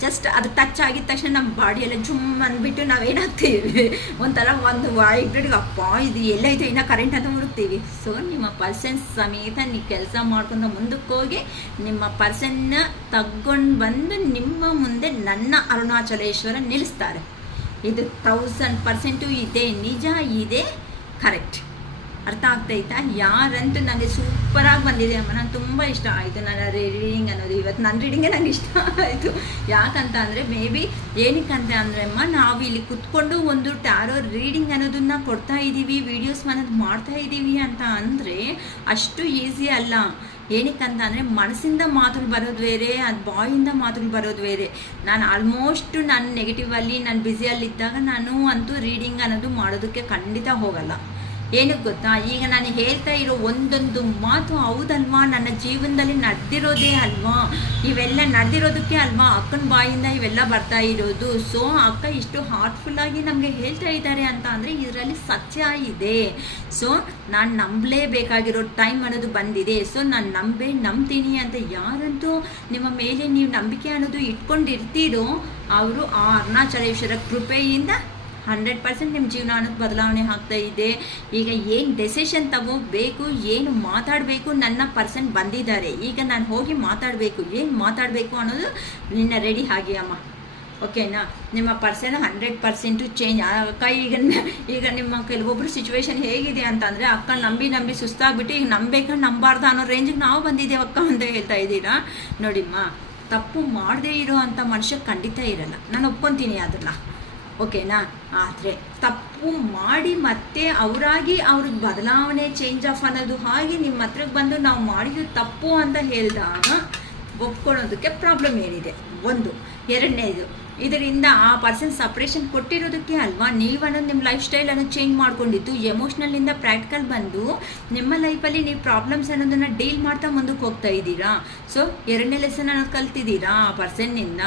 ಜಸ್ಟ್ ಅದು ಟಚ್ ಆಗಿದ ತಕ್ಷಣ ನಮ್ಮ ಬಾಡಿಯೆಲ್ಲ ಜುಮ್ ಅಂದ್ಬಿಟ್ಟು ನಾವೇನಾಗ್ತೀವಿ, ಒಂಥರ ಒಂದು ವೈಬ್ರೇಟ್ಗೆ ಅಪ್ಪ ಇದು ಎಲ್ಲೈತೆ ಇನ್ನೂ ಕರೆಂಟ್ ಅಂತ ಹುಡುಕ್ತೀವಿ. ಸೊ ನಿಮ್ಮ ಪರ್ಸನ್ ಸಮೇತ ನೀವು ಕೆಲಸ ಮಾಡ್ಕೊಂಡು ಮುಂದಕ್ಕೆ ಹೋಗಿ ನಿಮ್ಮ ಪರ್ಸನ್ನ ತಗೊಂಡು ಬಂದು ನಿಮ್ಮ ಮುಂದೆ ನನ್ನ ಅರುಣಾಚಲೇಶ್ವರ ನಿಲ್ಲಿಸ್ತಾರೆ. ಇದು 1000% ಇದೆ, ನಿಜ ಇದೆ, ಕರೆಕ್ಟ್. ಅರ್ಥ ಆಗ್ತೈತಾ? ಯಾರಂತೂ ನನಗೆ ಸೂಪರಾಗಿ ಬಂದಿದೆ ಅಮ್ಮ, ನಂಗೆ ತುಂಬ ಇಷ್ಟ ಆಯಿತು ನನ್ನ ರೀಡಿಂಗ್ ಅನ್ನೋದು. ಇವತ್ತು ನನ್ನ ರೀಡಿಂಗೇ ನನಗೆ ಇಷ್ಟ ಆಯಿತು. ಯಾಕಂತ ಅಂದರೆ ಏನಕ್ಕಂತ ಅಂದರೆ ಅಮ್ಮ, ನಾವು ಇಲ್ಲಿ ಕುತ್ಕೊಂಡು ಒಂದು ಟ್ಯಾರೋ ರೀಡಿಂಗ್ ಅನ್ನೋದನ್ನ ಕೊಡ್ತಾ ಇದ್ದೀವಿ, ವೀಡಿಯೋಸ್ ಅನ್ನೋದು ಮಾಡ್ತಾ ಇದ್ದೀವಿ ಅಂತ ಅಂದರೆ ಅಷ್ಟು ಈಸಿ ಅಲ್ಲ. ಏನಕ್ಕಂತ ಅಂದರೆ ಮನಸ್ಸಿಂದ ಮಾತುಗಳು ಬರೋದು ಬೇರೆ, ಅದು ಬಾಯಿಂದ ಮಾತುಗಳು ಬರೋದು ಬೇರೆ. ನಾನು ಆಲ್ಮೋಸ್ಟ್ ನಾನು ನೆಗೆಟಿವಲ್ಲಿ ನಾನು ಬ್ಯುಸಿಯಲ್ಲಿದ್ದಾಗ ನಾನು ಅಂತೂ ರೀಡಿಂಗ್ ಅನ್ನೋದು ಮಾಡೋದಕ್ಕೆ ಖಂಡಿತ ಹೋಗಲ್ಲ. ಏನಕ್ಕೆ ಗೊತ್ತಾ, ಈಗ ನಾನು ಹೇಳ್ತಾ ಇರೋ ಒಂದೊಂದು ಮಾತು ಹೌದಲ್ವಾ, ನನ್ನ ಜೀವನದಲ್ಲಿ ನಡೆದಿರೋದೇ ಅಲ್ವಾ, ಇವೆಲ್ಲ ನಡೆದಿರೋದಕ್ಕೆ ಅಲ್ವಾ ಅಕ್ಕನ ಬಾಯಿಂದ ಇವೆಲ್ಲ ಬರ್ತಾ ಇರೋದು. ಸೊ ಅಕ್ಕ ಇಷ್ಟು ಹಾರ್ಟ್ಫುಲ್ಲಾಗಿ ನಮಗೆ ಹೇಳ್ತಾ ಇದ್ದಾರೆ ಅಂತ ಅಂದರೆ ಇದರಲ್ಲಿ ಸತ್ಯ ಇದೆ. ಸೊ ನಾನು ನಂಬಲೇಬೇಕಾಗಿರೋ ಟೈಮ್ ಅನ್ನೋದು ಬಂದಿದೆ. ಸೊ ನಾನು ನಂಬ್ತೀನಿ ಅಂತ ಯಾರಂತೂ ನಿಮ್ಮ ಮೇಲೆ ನೀವು ನಂಬಿಕೆ ಅನ್ನೋದು ಇಟ್ಕೊಂಡಿರ್ತೀರೋ ಅವರು ಆ ಅರುಣಾಚಲೇಶ್ವರ ಕೃಪೆಯಿಂದ 100% ನಿಮ್ಮ ಜೀವನ ಅನ್ನೋದು ಬದಲಾವಣೆ ಆಗ್ತಾ ಇದೆ. ಈಗ ಏನು ಡೆಸಿಷನ್ ತಗೋಬೇಕು, ಏನು ಮಾತಾಡಬೇಕು, ನನ್ನ ಪರ್ಸನ್ ಬಂದಿದ್ದಾರೆ. ಈಗ ನಾನು ಹೋಗಿ ಮಾತಾಡಬೇಕು, ಏನು ಮಾತಾಡಬೇಕು ಅನ್ನೋದು ನಿನ್ನ ರೆಡಿ ಆಗಿ ಅಮ್ಮ. ಓಕೆನಾ, ನಿಮ್ಮ ಪರ್ಸನ್ 100% ಚೇಂಜ್. ಅಕ್ಕ ಈಗ ನಿಮ್ಮ ಕೆಲವೊಬ್ಬರು ಸಿಚುವೇಶನ್ ಹೇಗಿದೆ ಅಂತಂದರೆ ಅಕ್ಕ ನಂಬಿ ಸುಸ್ತಾಗ್ಬಿಟ್ಟು ಈಗ ನಂಬಾರ್ದ ಅನ್ನೋ ರೇಂಜಿಗೆ ನಾವು ಬಂದಿದ್ದೇವೆ ಅಕ್ಕ ಅಂತ ಹೇಳ್ತಾ ಇದ್ದೀರಾ. ನೋಡಿಮ್ಮ, ತಪ್ಪು ಮಾಡದೇ ಇರೋ ಅಂಥ ಮನುಷ್ಯ ಖಂಡಿತ ಇರಲ್ಲ, ನಾನು ಒಪ್ಕೊತೀನಿ ಅದನ್ನ. ಓಕೆನಾ, ಆದರೆ ತಪ್ಪು ಮಾಡಿ ಮತ್ತೆ ಅವರಾಗಿ ಅವ್ರಿಗೆ ಬದಲಾವಣೆ ಚೇಂಜ್ ಆಫ್ ಅನ್ನೋದು ಹಾಗೆ ನಿಮ್ಮ ಹತ್ರಕ್ಕೆ ಬಂದು ನಾವು ಮಾಡಿದ್ದು ತಪ್ಪು ಅಂತ ಹೇಳಿದಾಗ ಒಪ್ಕೊಳ್ಳೋದಕ್ಕೆ ಪ್ರಾಬ್ಲಮ್ ಏನಿದೆ ಒಂದು. ಎರಡನೇದು, ಇದರಿಂದ ಆ ಪರ್ಸನ್ ಸಪ್ರೇಷನ್ ಕೊಟ್ಟಿರೋದಕ್ಕೆ ಅಲ್ವಾ ನೀವನ್ನೋದು ನಿಮ್ಮ ಲೈಫ್ ಸ್ಟೈಲ್ ಅನ್ನೋದು ಚೇಂಜ್ ಮಾಡ್ಕೊಂಡಿದ್ದು, ಎಮೋಷ್ನಲಿಂದ ಪ್ರಾಕ್ಟಿಕಲ್ ಬಂದು ನಿಮ್ಮ ಲೈಫಲ್ಲಿ ನೀವು ಪ್ರಾಬ್ಲಮ್ಸ್ ಅನ್ನೋದನ್ನು ಡೀಲ್ ಮಾಡ್ತಾ ಮುಂದಕ್ಕೆ ಹೋಗ್ತಾ ಇದ್ದೀರಾ. ಸೊ 2ನೇ ಲೆಸನ್ ಅನ್ನೋದು ಕಲ್ತಿದ್ದೀರಾ ಆ ಪರ್ಸನ್ನಿಂದ.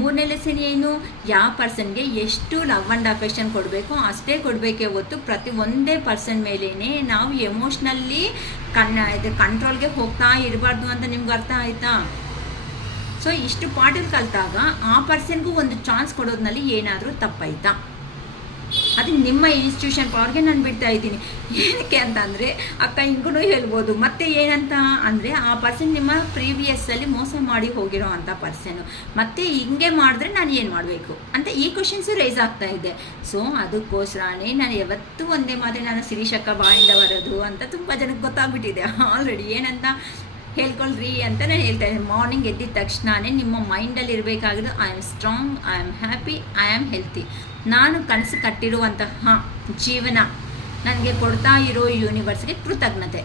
3ನೇ ಲೆಸನ್ ಏನು, ಯಾವ ಪರ್ಸನ್ಗೆ ಎಷ್ಟು ಲವ್ ಆ್ಯಂಡ್ ಅಫೆಕ್ಷನ್ ಕೊಡಬೇಕು ಅಷ್ಟೇ ಕೊಡಬೇಕೇ ಹೊತ್ತು ಪ್ರತಿ ಒಂದೇ ಪರ್ಸನ್ ಮೇಲೇ ನಾವು ಎಮೋಷ್ನಲ್ಲಿ ಕಂಟ್ರೋಲ್ಗೆ ಹೋಗ್ತಾ ಇರಬಾರ್ದು ಅಂತ ನಿಮ್ಗೆ ಅರ್ಥ ಆಯಿತಾ? ಸೊ ಇಷ್ಟು ಪಾಠಗಳು ಕಲಿತಾಗ ಆ ಪರ್ಸನ್ಗೂ ಒಂದು ಚಾನ್ಸ್ ಕೊಡೋದ್ರಲ್ಲಿ ಏನಾದರೂ ತಪ್ಪಾಯ್ತಾ? ಅದು ನಿಮ್ಮ ಇನ್ಸ್ಟಿಟ್ಯೂಷನ್ ಪವರ್ಗೆ ನಾನು ಬಿಡ್ತಾ ಇದ್ದೀನಿ. ಏನಕ್ಕೆ ಅಂತ ಅಂದರೆ ಅಕ್ಕ ಹಿಂಗೂ ಹೇಳ್ಬೋದು. ಮತ್ತು ಏನಂತ ಅಂದರೆ ಆ ಪರ್ಸನ್ ನಿಮ್ಮ ಪ್ರೀವಿಯಸ್ಸಲ್ಲಿ ಮೋಸ ಮಾಡಿ ಹೋಗಿರೋ ಅಂಥ ಪರ್ಸನ್ನು ಮತ್ತೆ ಹಿಂಗೆ ಮಾಡಿದ್ರೆ ನಾನು ಏನು ಮಾಡಬೇಕು ಅಂತ ಈ ಕ್ವಶನ್ಸು ರೈಸ್ ಆಗ್ತಾ ಇದೆ. ಸೊ ಅದಕ್ಕೋಸ್ಕರನೇ ನಾನು ಯಾವತ್ತೂ ಒಂದೇ ಮಾತ್ರ ನಾನು ಶಿರೀಷಕ್ಕ ಬಾಯಿಂದ ಬರೋದು ಅಂತ ತುಂಬ ಜನಕ್ಕೆ ಗೊತ್ತಾಗ್ಬಿಟ್ಟಿದೆ ಆಲ್ರೆಡಿ. ಏನಂತ ಹೇಳ್ಕೊಳ್ರಿ ಅಂತ ನಾನು ಹೇಳ್ತಾ ಇದ್ದೀನಿ. ಮಾರ್ನಿಂಗ್ ಎದ್ದಿದ ತಕ್ಷಣವೇ ನಿಮ್ಮ ಮೈಂಡಲ್ಲಿ ಇರಬೇಕಾಗಿದ್ದು I am strong, I am happy, I am healthy. ನಾನು ಕನಸು ಕಟ್ಟಿರುವಂತಹ ಜೀವನ ನನಗೆ ಕೊಡ್ತಾ ಇರೋ ಯೂನಿವರ್ಸ್ಗೆ ಕೃತಜ್ಞತೆ.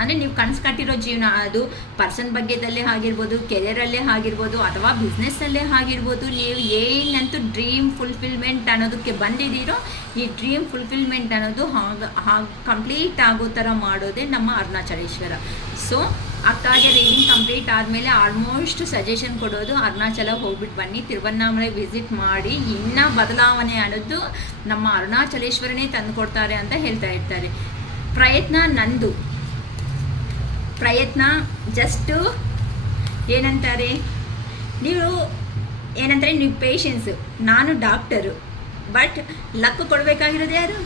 ಅಂದರೆ ನೀವು ಕನಸು ಕಟ್ಟಿರೋ ಜೀವನ, ಅದು ಪರ್ಸನ್ ಬಗ್ಗೆದಲ್ಲೇ ಆಗಿರ್ಬೋದು, ಕೆರಿಯರಲ್ಲೇ ಆಗಿರ್ಬೋದು, ಅಥವಾ ಬಿಸ್ನೆಸ್ಸಲ್ಲೇ ಆಗಿರ್ಬೋದು, ನೀವು ಏನಂತೂ ಡ್ರೀಮ್ ಫುಲ್ಫಿಲ್ಮೆಂಟ್ ಅನ್ನೋದಕ್ಕೆ ಬಂದಿದ್ದೀರೋ, ಈ ಡ್ರೀಮ್ ಫುಲ್ಫಿಲ್ಮೆಂಟ್ ಅನ್ನೋದು ಕಂಪ್ಲೀಟ್ ಆಗೋ ಥರ ಮಾಡೋದೇ ನಮ್ಮ ಅರುಣಾಚಲೇಶ್ವರ. ಸೊ ಅಕ್ಕಾಗೆ ರೀಡಿಂಗ್ ಕಂಪ್ಲೀಟ್ ಆದಮೇಲೆ ಆಲ್ಮೋಸ್ಟ್ ಸಜೆಷನ್ ಕೊಡೋದು ಅರುಣಾಚಲ ಹೋಗ್ಬಿಟ್ಟು ಬನ್ನಿ, ತಿರುವಣ್ಣಾಮಲೈ ವಿಸಿಟ್ ಮಾಡಿ, ಇನ್ನೂ ಬದಲಾವಣೆ ಅನ್ನೋದು ನಮ್ಮ ಅರುಣಾಚಲೇಶ್ವರನೇ ತಂದು ಕೊಡ್ತಾರೆ ಅಂತ ಹೇಳ್ತಾ ಇರ್ತಾರೆ. ಪ್ರಯತ್ನ ಜಸ್ಟು ಏನಂತಾರೆ ನೀವು ಪೇಷನ್ಸು. ನಾನು ಡಾಕ್ಟರು, ಬಟ್ ಲಕ್ ಕೊಡಬೇಕಾಗಿರೋದು ಯಾರು?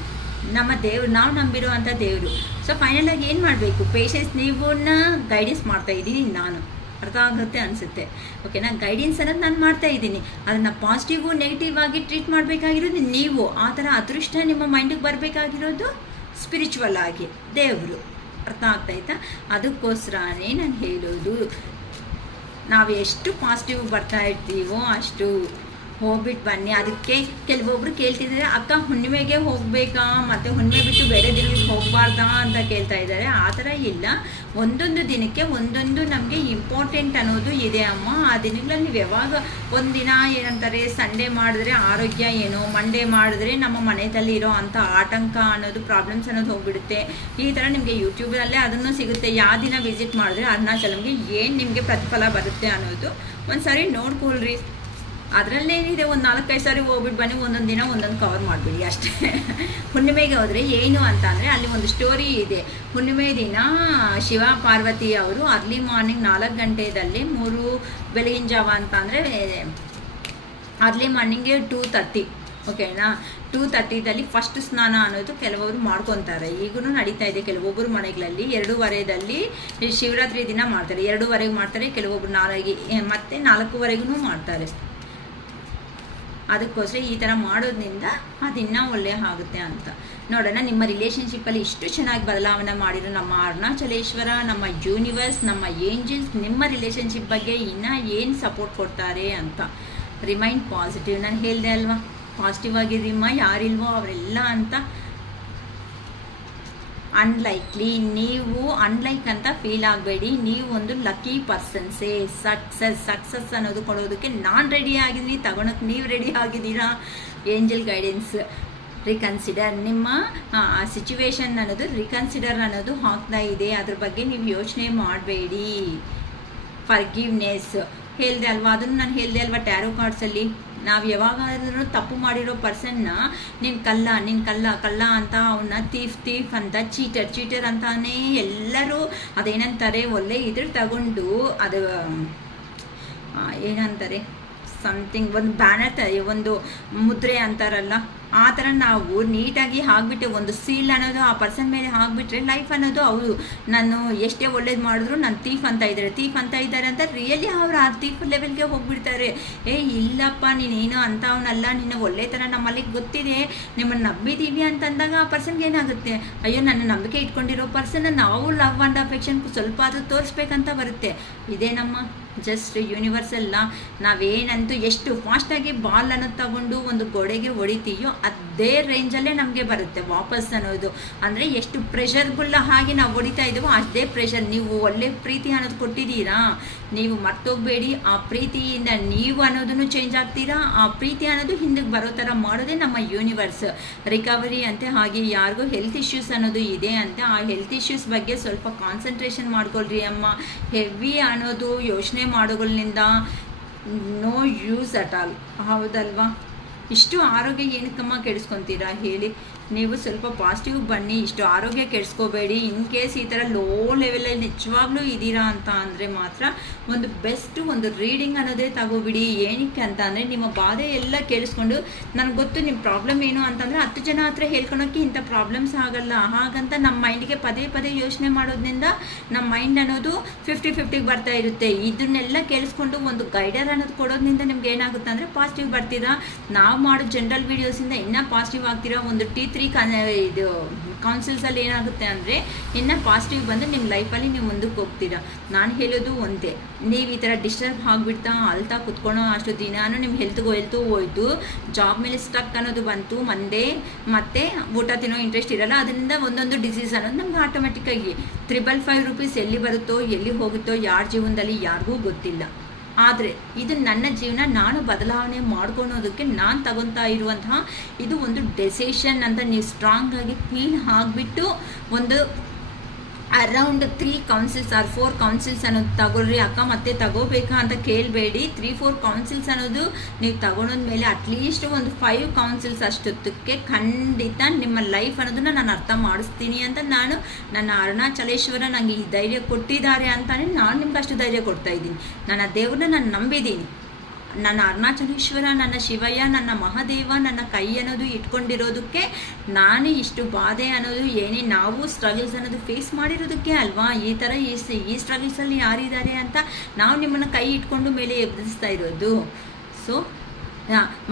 ನಮ್ಮ ದೇವರು, ನಾವು ನಂಬಿರುವಂಥ ದೇವರು. ಸೊ ಫೈನಲಾಗಿ ಏನು ಮಾಡಬೇಕು? ಪೇಷನ್ಸ್. ನೀವನ್ನ ಗೈಡೆನ್ಸ್ ಮಾಡ್ತಾಯಿದ್ದೀನಿ ನಾನು, ಅರ್ಥ ಆಗುತ್ತೆ ಅನಿಸುತ್ತೆ, ಓಕೆನಾ? ಗೈಡೆನ್ಸ್ ಅನ್ನೋದು ನಾನು ಮಾಡ್ತಾ ಇದ್ದೀನಿ, ಅದನ್ನು ಪಾಸಿಟಿವು ನೆಗೆಟಿವ್ ಆಗಿ ಟ್ರೀಟ್ ಮಾಡಬೇಕಾಗಿರೋದು ನೀವು. ಆ ಥರ ಅದೃಷ್ಟ ನಿಮ್ಮ ಮೈಂಡಿಗೆ ಬರಬೇಕಾಗಿರೋದು ಸ್ಪಿರಿಚುವಲ್ ಆಗಿ ದೇವರು. ಅರ್ಥ ಆಗ್ತಾಯಿತಾ? ಅದಕ್ಕೋಸ್ಕರನೇ ನಾನು ಹೇಳೋದು, ನಾವು ಎಷ್ಟು ಪಾಸಿಟಿವ್ ಬರ್ತಾ ಇರ್ತೀವೋ ಅಷ್ಟು ಹೋಗ್ಬಿಟ್ಟು ಬನ್ನಿ. ಅದಕ್ಕೆ ಕೆಲವೊಬ್ರು ಕೇಳ್ತಿದ್ದಾರೆ, ಅಕ್ಕ ಹುಣ್ಣಿಮೆಗೆ ಹೋಗಬೇಕಾ, ಮತ್ತು ಹುಣ್ಣಿಮೆ ಬಿಟ್ಟು ಬೇರೆ ದಿನಕ್ಕೆ ಹೋಗಬಾರ್ದಾ ಅಂತ ಕೇಳ್ತಾ ಇದ್ದಾರೆ. ಆ ಥರ ಇಲ್ಲ, ಒಂದೊಂದು ದಿನಕ್ಕೆ ಒಂದೊಂದು ನಮಗೆ ಇಂಪಾರ್ಟೆಂಟ್ ಅನ್ನೋದು ಇದೆ ಅಮ್ಮ. ಆ ದಿನಗಳಲ್ಲಿ ನೀವು ಯಾವಾಗ ಒಂದಿನ ಏನಂತಾರೆ, ಸಂಡೇ ಮಾಡಿದ್ರೆ ಆರೋಗ್ಯ ಏನು, ಮಂಡೇ ಮಾಡಿದ್ರೆ ನಮ್ಮ ಮನೆಯಲ್ಲಿ ಇರೋ ಅಂಥ ಆತಂಕ ಅನ್ನೋದು, ಪ್ರಾಬ್ಲಮ್ಸ್ ಅನ್ನೋದು ಹೋಗ್ಬಿಡುತ್ತೆ. ಈ ಥರ ನಿಮಗೆ ಯೂಟ್ಯೂಬ್ನಲ್ಲೇ ಅದನ್ನು ಸಿಗುತ್ತೆ, ಯಾವ ದಿನ ವಿಸಿಟ್ ಮಾಡಿದ್ರೆ ಅರುಣಾಚಲಮ್ಗೆ ಏನು ನಿಮಗೆ ಪ್ರತಿಫಲ ಬರುತ್ತೆ ಅನ್ನೋದು ಒಂದು ಸಾರಿ ನೋಡ್ಕೊಳ್ರಿ. ಅದರಲ್ಲೇನಿದೆ, ಒಂದು 4-5 ಸಾರಿ ಹೋಗ್ಬಿಟ್ಟು ಬನ್ನಿ, ಒಂದೊಂದು ದಿನ ಒಂದೊಂದು ಕವರ್ ಮಾಡಿಬಿಡಿ ಅಷ್ಟೇ. ಹುಣ್ಣಿಮೆಗೆ ಹೋದರೆ ಏನು ಅಂತ ಅಂದರೆ, ಅಲ್ಲಿ ಒಂದು ಸ್ಟೋರಿ ಇದೆ. ಹುಣ್ಣಿಮೆ ದಿನ ಶಿವ ಪಾರ್ವತಿ ಅವರು ಅರ್ಲಿ ಮಾರ್ನಿಂಗ್ 4 ಗಂಟೆಯಲ್ಲಿ 3 ಬೆಳಗಿನ ಜಾವ ಅಂತ ಅಂದರೆ ಅರ್ಲಿ ಮಾರ್ನಿಂಗ್ಗೆ 2:30, ಓಕೆನಾ? 2:30ದಲ್ಲಿ ಫಸ್ಟ್ ಸ್ನಾನ ಅನ್ನೋದು ಕೆಲವೊಬ್ರು ಮಾಡ್ಕೊತಾರೆ, ಈಗೂ ನಡೀತಾ ಇದೆ ಕೆಲವೊಬ್ಬರು ಮನೆಗಳಲ್ಲಿ. 2:15ದಲ್ಲಿ ಶಿವರಾತ್ರಿ ದಿನ ಮಾಡ್ತಾರೆ, 2:15 ಮಾಡ್ತಾರೆ, ಕೆಲವೊಬ್ರು 4 ಮತ್ತು 4:15 ಮಾಡ್ತಾರೆ. ಅದಕ್ಕೋಸ್ಕರ ಈ ಥರ ಮಾಡೋದ್ರಿಂದ ಅದು ಇನ್ನೂ ಒಳ್ಳೆಯ ಆಗುತ್ತೆ ಅಂತ. ನೋಡೋಣ, ನಿಮ್ಮ ರಿಲೇಷನ್ಶಿಪ್ಪಲ್ಲಿ ಇಷ್ಟು ಚೆನ್ನಾಗಿ ಬದಲಾವಣೆ ಮಾಡಿರೋ ನಮ್ಮ ಅರುಣಾಚಲೇಶ್ವರ, ನಮ್ಮ ಯೂನಿವರ್ಸ್, ನಮ್ಮ ಏಂಜಲ್ಸ್ ನಿಮ್ಮ ರಿಲೇಷನ್ಶಿಪ್ ಬಗ್ಗೆ ಇನ್ನೂ ಏನು ಸಪೋರ್ಟ್ ಕೊಡ್ತಾರೆ ಅಂತ. Remain positive. ನಾನು ಹೇಳಿದೆ ಅಲ್ವಾ, ಪಾಸಿಟಿವ್ ಆಗಿರಿಮ್ಮ, ಯಾರಿಲ್ವೋ ಅವರೆಲ್ಲ ಅಂತ. ಅನ್ಲೈಕ್ಲಿ, ನೀವು ಅನ್ಲೈಕ್ ಅಂತ ಫೀಲ್ ಆಗಬೇಡಿ, ನೀವು ಒಂದು ಲಕ್ಕಿ ಪರ್ಸನ್ಸೇ. ಸಕ್ಸಸ್ ಅನ್ನೋದು ಕೊಡೋದಕ್ಕೆ ನಾನು ರೆಡಿ ಆಗಿದ್ದೀನಿ, ತಗೊಳಕ್ಕೆ ನೀವು ರೆಡಿ ಆಗಿದ್ದೀರಾ. ಏಂಜಲ್ ಗೈಡೆನ್ಸ್ ರಿಕನ್ಸಿಡರ್, ನಿಮ್ಮ ಸಿಚುವೇಶನ್ ಅನ್ನೋದು ರಿಕನ್ಸಿಡರ್ ಅನ್ನೋದು ಆಗ್ತಾ ಇದೆ, ಅದ್ರ ಬಗ್ಗೆ ನೀವು ಯೋಚನೆ ಮಾಡಬೇಡಿ. ಫರ್ಗಿವ್ನೆಸ್ ಹೇಳಿದೆ ಅಲ್ವಾ, ಅದನ್ನು ನಾನು ಹೇಳಿದೆ ಅಲ್ವಾ ಟ್ಯಾರೋ ಕಾರ್ಡ್ಸಲ್ಲಿ. ನಾವು ಯಾವಾಗಾದ್ರೂ ತಪ್ಪು ಮಾಡಿರೋ ಪರ್ಸನ್ನ ನೀನು ಕಳ್ಳ ಅಂತ, ಅವನ್ನ ತೀಫ್ ಅಂತ, ಚೀಟರ್ ಅಂತಾನೇ ಎಲ್ಲರೂ ಅದೇನಂತಾರೆ, ಒಳ್ಳೆ ಇದ್ರ ತಗೊಂಡು ಅದು ಏನಂತಾರೆ, ಸಮಥಿಂಗ್ ಒಂದು ಬ್ಯಾನರ್, ಒಂದು ಮುದ್ರೆ ಅಂತಾರಲ್ಲ, ಆ ಥರ ನಾವು ನೀಟಾಗಿ ಹಾಕ್ಬಿಟ್ಟೆ ಒಂದು ಸೀಲ್ ಅನ್ನೋದು ಆ ಪರ್ಸನ್ ಮೇಲೆ ಹಾಕ್ಬಿಟ್ರೆ ಲೈಫ್ ಅನ್ನೋದು, ಹೌದು ನಾನು ಎಷ್ಟೇ ಒಳ್ಳೇದು ಮಾಡಿದ್ರು ನಾನು ತೀಫ್ ಅಂತ ಇದ್ದಾರೆ ಅಂತ ರಿಯಲಿ ಅವ್ರು ಆ ತೀಫ್ ಲೆವೆಲ್ಗೆ ಹೋಗ್ಬಿಡ್ತಾರೆ. ಇಲ್ಲಪ್ಪ ನೀನೇನು ಅಂಥವನಲ್ಲ, ನಿನ್ನ ಒಳ್ಳೆ ಥರ ನಮ್ಮಲ್ಲಿ ಗೊತ್ತಿದೆ, ನಿಮ್ಮನ್ನು ನಂಬಿದ್ದೀವಿ ಅಂತಂದಾಗ ಆ ಪರ್ಸನ್ಗೆ ಏನಾಗುತ್ತೆ, ಅಯ್ಯೋ ನನ್ನ ನಂಬಿಕೆ ಇಟ್ಕೊಂಡಿರೋ ಪರ್ಸನ್ನ ನಾವು ಲವ್ ಆ್ಯಂಡ್ ಅಫೆಕ್ಷನ್ ಸ್ವಲ್ಪ ಅದು ತೋರಿಸ್ಬೇಕಂತ ಬರುತ್ತೆ. ಇದೇ ನಮ್ಮ ಜಸ್ಟ್ ಯೂನಿವರ್ಸಲ್ಲ. ನಾವೇನಂತೂ ಎಷ್ಟು ಫಾಸ್ಟಾಗಿ ಬಾಲ್ ಅನ್ನೋದು ತಗೊಂಡು ಒಂದು ಗೋಡೆಗೆ ಹೊಡಿತೀಯೋ ಅದೇ ರೇಂಜಲ್ಲೇ ನಮಗೆ ಬರುತ್ತೆ ವಾಪಸ್ ಅನ್ನೋದು. ಅಂದರೆ ಎಷ್ಟು ಪ್ರೆಷರ್ಬುಲ್ ಆಗಿ ನಾವು ಹೊಡಿತಾ ಇದ್ದೀವೋ ಅದೇ ಪ್ರೆಷರ್. ನೀವು ಒಳ್ಳೆ ಪ್ರೀತಿ ಅನ್ನೋದು ಕೊಟ್ಟಿದ್ದೀರಾ, ನೀವು ಮರ್ತೋಗ್ಬೇಡಿ. ಆ ಪ್ರೀತಿಯಿಂದ ನೀವು ಅನ್ನೋದನ್ನು ಚೇಂಜ್ ಆಗ್ತೀರಾ, ಆ ಪ್ರೀತಿ ಅನ್ನೋದು ಹಿಂದಕ್ಕೆ ಬರೋ ಥರ ಮಾಡೋದೇ ನಮ್ಮ ಯೂನಿವರ್ಸ್. ರಿಕವರಿ ಅಂತೆ, ಹಾಗೆ ಯಾರಿಗೂ ಹೆಲ್ತ್ ಇಶ್ಯೂಸ್ ಅನ್ನೋದು ಇದೆ ಅಂತ, ಆ ಹೆಲ್ತ್ ಇಶ್ಯೂಸ್ ಬಗ್ಗೆ ಸ್ವಲ್ಪ ಕಾನ್ಸಂಟ್ರೇಷನ್ ಮಾಡ್ಕೊಳ್ರಿ ಅಮ್ಮ. ಹೆವಿ ಅನ್ನೋದು ಯೋಚನೆ ಮಾಡೋಗಳಿಂದ ನೋ ಯೂಸ್ ಅಟ್ ಆಲ್, ಹೌದಲ್ವಾ? ಇಷ್ಟು ಆರೋಗ್ಯ ಏನಕ್ಕಮ್ಮ ಕೆಡಿಸ್ಕೊತೀರಾ ಹೇಳಿ? ನೀವು ಸ್ವಲ್ಪ ಪಾಸಿಟಿವ್ ಬನ್ನಿ, ಇಷ್ಟು ಆರೋಗ್ಯ ಕೆಡಿಸ್ಕೋಬೇಡಿ. ಇನ್ ಕೇಸ್ ಈ ಥರ ಲೋ ಲೆವೆಲಲ್ಲಿ ನಿಜವಾಗ್ಲೂ ಇದ್ದೀರಾ ಅಂತ ಅಂದರೆ ಮಾತ್ರ ಒಂದು ಬೆಸ್ಟ್ ಒಂದು ರೀಡಿಂಗ್ ಅನ್ನೋದೇ ತಗೋಬಿಡಿ. ಏನಕ್ಕೆ ಅಂತ ಅಂದರೆ ನಿಮ್ಮ ಬಾಧೆ ಎಲ್ಲ ಕೇಳಿಸ್ಕೊಂಡು, ನನಗೆ ಗೊತ್ತು ನಿಮ್ಮ ಪ್ರಾಬ್ಲಮ್ ಏನು ಅಂತಂದರೆ 10 ಜನ ಹತ್ರ ಹೇಳ್ಕೊಳಕ್ಕೆ ಇಂಥ ಪ್ರಾಬ್ಲಮ್ಸ್ ಆಗಲ್ಲ. ಹಾಗಂತ ನಮ್ಮ ಮೈಂಡಿಗೆ ಪದೇ ಯೋಚನೆ ಮಾಡೋದ್ರಿಂದ ನಮ್ಮ ಮೈಂಡ್ ಅನ್ನೋದು 50-50 ಬರ್ತಾ ಇರುತ್ತೆ. ಇದನ್ನೆಲ್ಲ ಕೇಳಿಸ್ಕೊಂಡು ಒಂದು ಗೈಡರ್ ಅನ್ನೋದು ಕೊಡೋದ್ರಿಂದ ನಿಮ್ಗೆ ಏನಾಗುತ್ತೆ ಅಂದರೆ ಪಾಸಿಟಿವ್ ಬರ್ತೀರಾ. ನಾವು ನಾವು ಮಾಡೋ ಜನರಲ್ ವೀಡಿಯೋಸಿಂದ ಇನ್ನೂ ಪಾಸಿಟಿವ್ ಆಗ್ತೀರಾ. ಒಂದು T3 ಇದು ಕೌನ್ಸಿಲ್ಸಲ್ಲಿ ಏನಾಗುತ್ತೆ ಅಂದರೆ ಇನ್ನೂ ಪಾಸಿಟಿವ್ ಬಂದು ನಿಮ್ಮ ಲೈಫಲ್ಲಿ ನೀವು ಮುಂದಕ್ಕೆ ಹೋಗ್ತೀರಾ. ನಾನು ಹೇಳೋದು ಒಂದೇ, ನೀವು ಈ ಥರ ಡಿಸ್ಟರ್ಬ್ ಆಗಿಬಿಡ್ತಾ ಅಳ್ತಾ ಕುತ್ಕೊಳ್ಳೋ ಅಷ್ಟು ದಿನಾನು ನಿಮ್ಮ ಹೆಲ್ತು ಹೋಯ್ತು, ಜಾಬ್ ಮೇಲೆ ಸ್ಟಕ್ ಅನ್ನೋದು ಬಂತು, ಮತ್ತೆ ಊಟ ತಿನ್ನೋ ಇಂಟ್ರೆಸ್ಟ್ ಇರಲ್ಲ, ಅದರಿಂದ ಒಂದೊಂದು ಡಿಸೀಸ್ ಅನ್ನೋದು ನಮ್ಗೆ ಆಟೋಮೆಟಿಕ್ಕಾಗಿ ₹555 ಎಲ್ಲಿ ಬರುತ್ತೋ ಎಲ್ಲಿ ಹೋಗುತ್ತೋ ಯಾರ ಜೀವನದಲ್ಲಿ ಯಾರಿಗೂ ಗೊತ್ತಿಲ್ಲ. ಆದರೆ ಇದು ನನ್ನ ಜೀವನ, ನಾನು ಬದಲಾವಣೆ ಮಾಡ್ಕೊಳೋದಕ್ಕೆ ನಾನು ತಗೊತಾ ಇರುವಂತಹ ಇದು ಒಂದು ಡೆಸಿಷನ್ ಅಂತ ನೀವು ಸ್ಟ್ರಾಂಗ್ ಆಗಿ ಫೀಲ್ ಆಗಿಬಿಟ್ಟು ಒಂದು ಅರೌಂಡ್ 3 ಕೌನ್ಸಿಲ್ಸ್ ಆರ್ 4 ಕೌನ್ಸಿಲ್ಸ್ ಅನ್ನೋದು ತಗೊಳ್ರಿ ಅಕ್ಕ. ಮತ್ತೆ ತಗೋಬೇಕಾ ಅಂತ ಕೇಳಬೇಡಿ. 3-4 ಕೌನ್ಸಿಲ್ಸ್ ಅನ್ನೋದು ನೀವು ತಗೊಳೋದ್ಮೇಲೆ ಅಟ್ಲೀಸ್ಟ್ ಒಂದು 5 ಕೌನ್ಸಿಲ್ಸ್ ಅಷ್ಟೊತ್ತಕ್ಕೆ ಖಂಡಿತ ನಿಮ್ಮ ಲೈಫ್ ಅನ್ನೋದನ್ನ ನಾನು ಅರ್ಥ ಮಾಡಿಸ್ತೀನಿ ಅಂತ ನಾನು ನನ್ನ ಅರುಣಾಚಲೇಶ್ವರ ನನಗೆ ಈ ಧೈರ್ಯ ಕೊಟ್ಟಿದ್ದಾರೆ ಅಂತಲೇ ನಾನು ನಿಮ್ಗೆ ಅಷ್ಟು ಧೈರ್ಯ ಕೊಡ್ತಾ ಇದ್ದೀನಿ. ನನ್ನ ದೇವ್ರನ್ನ ನಾನು ನಂಬಿದ್ದೀನಿ. ನನ್ನ ಅರುಣಾಚಲೇಶ್ವರ, ನನ್ನ ಶಿವಯ್ಯ, ನನ್ನ ಮಹಾದೇವ ನನ್ನ ಕೈ ಅನ್ನೋದು ಇಟ್ಕೊಂಡಿರೋದಕ್ಕೆ ನಾನು ಇಷ್ಟು ಬಾಧೆ ಅನ್ನೋದು ಏನೇ ನಾವು ಸ್ಟ್ರಗಲ್ಸ್ ಅನ್ನೋದು ಫೇಸ್ ಮಾಡಿರೋದಕ್ಕೆ ಅಲ್ವಾ ಈ ಥರ ಈ ಸ್ಟ್ರಗಲ್ಸಲ್ಲಿ ಯಾರಿದ್ದಾರೆ ಅಂತ ನಾವು ನಿಮ್ಮನ್ನು ಕೈ ಇಟ್ಕೊಂಡು ಮೇಲೆ ಎಬ್ಬಿಸ್ತಾ ಇರೋದು. ಸೊ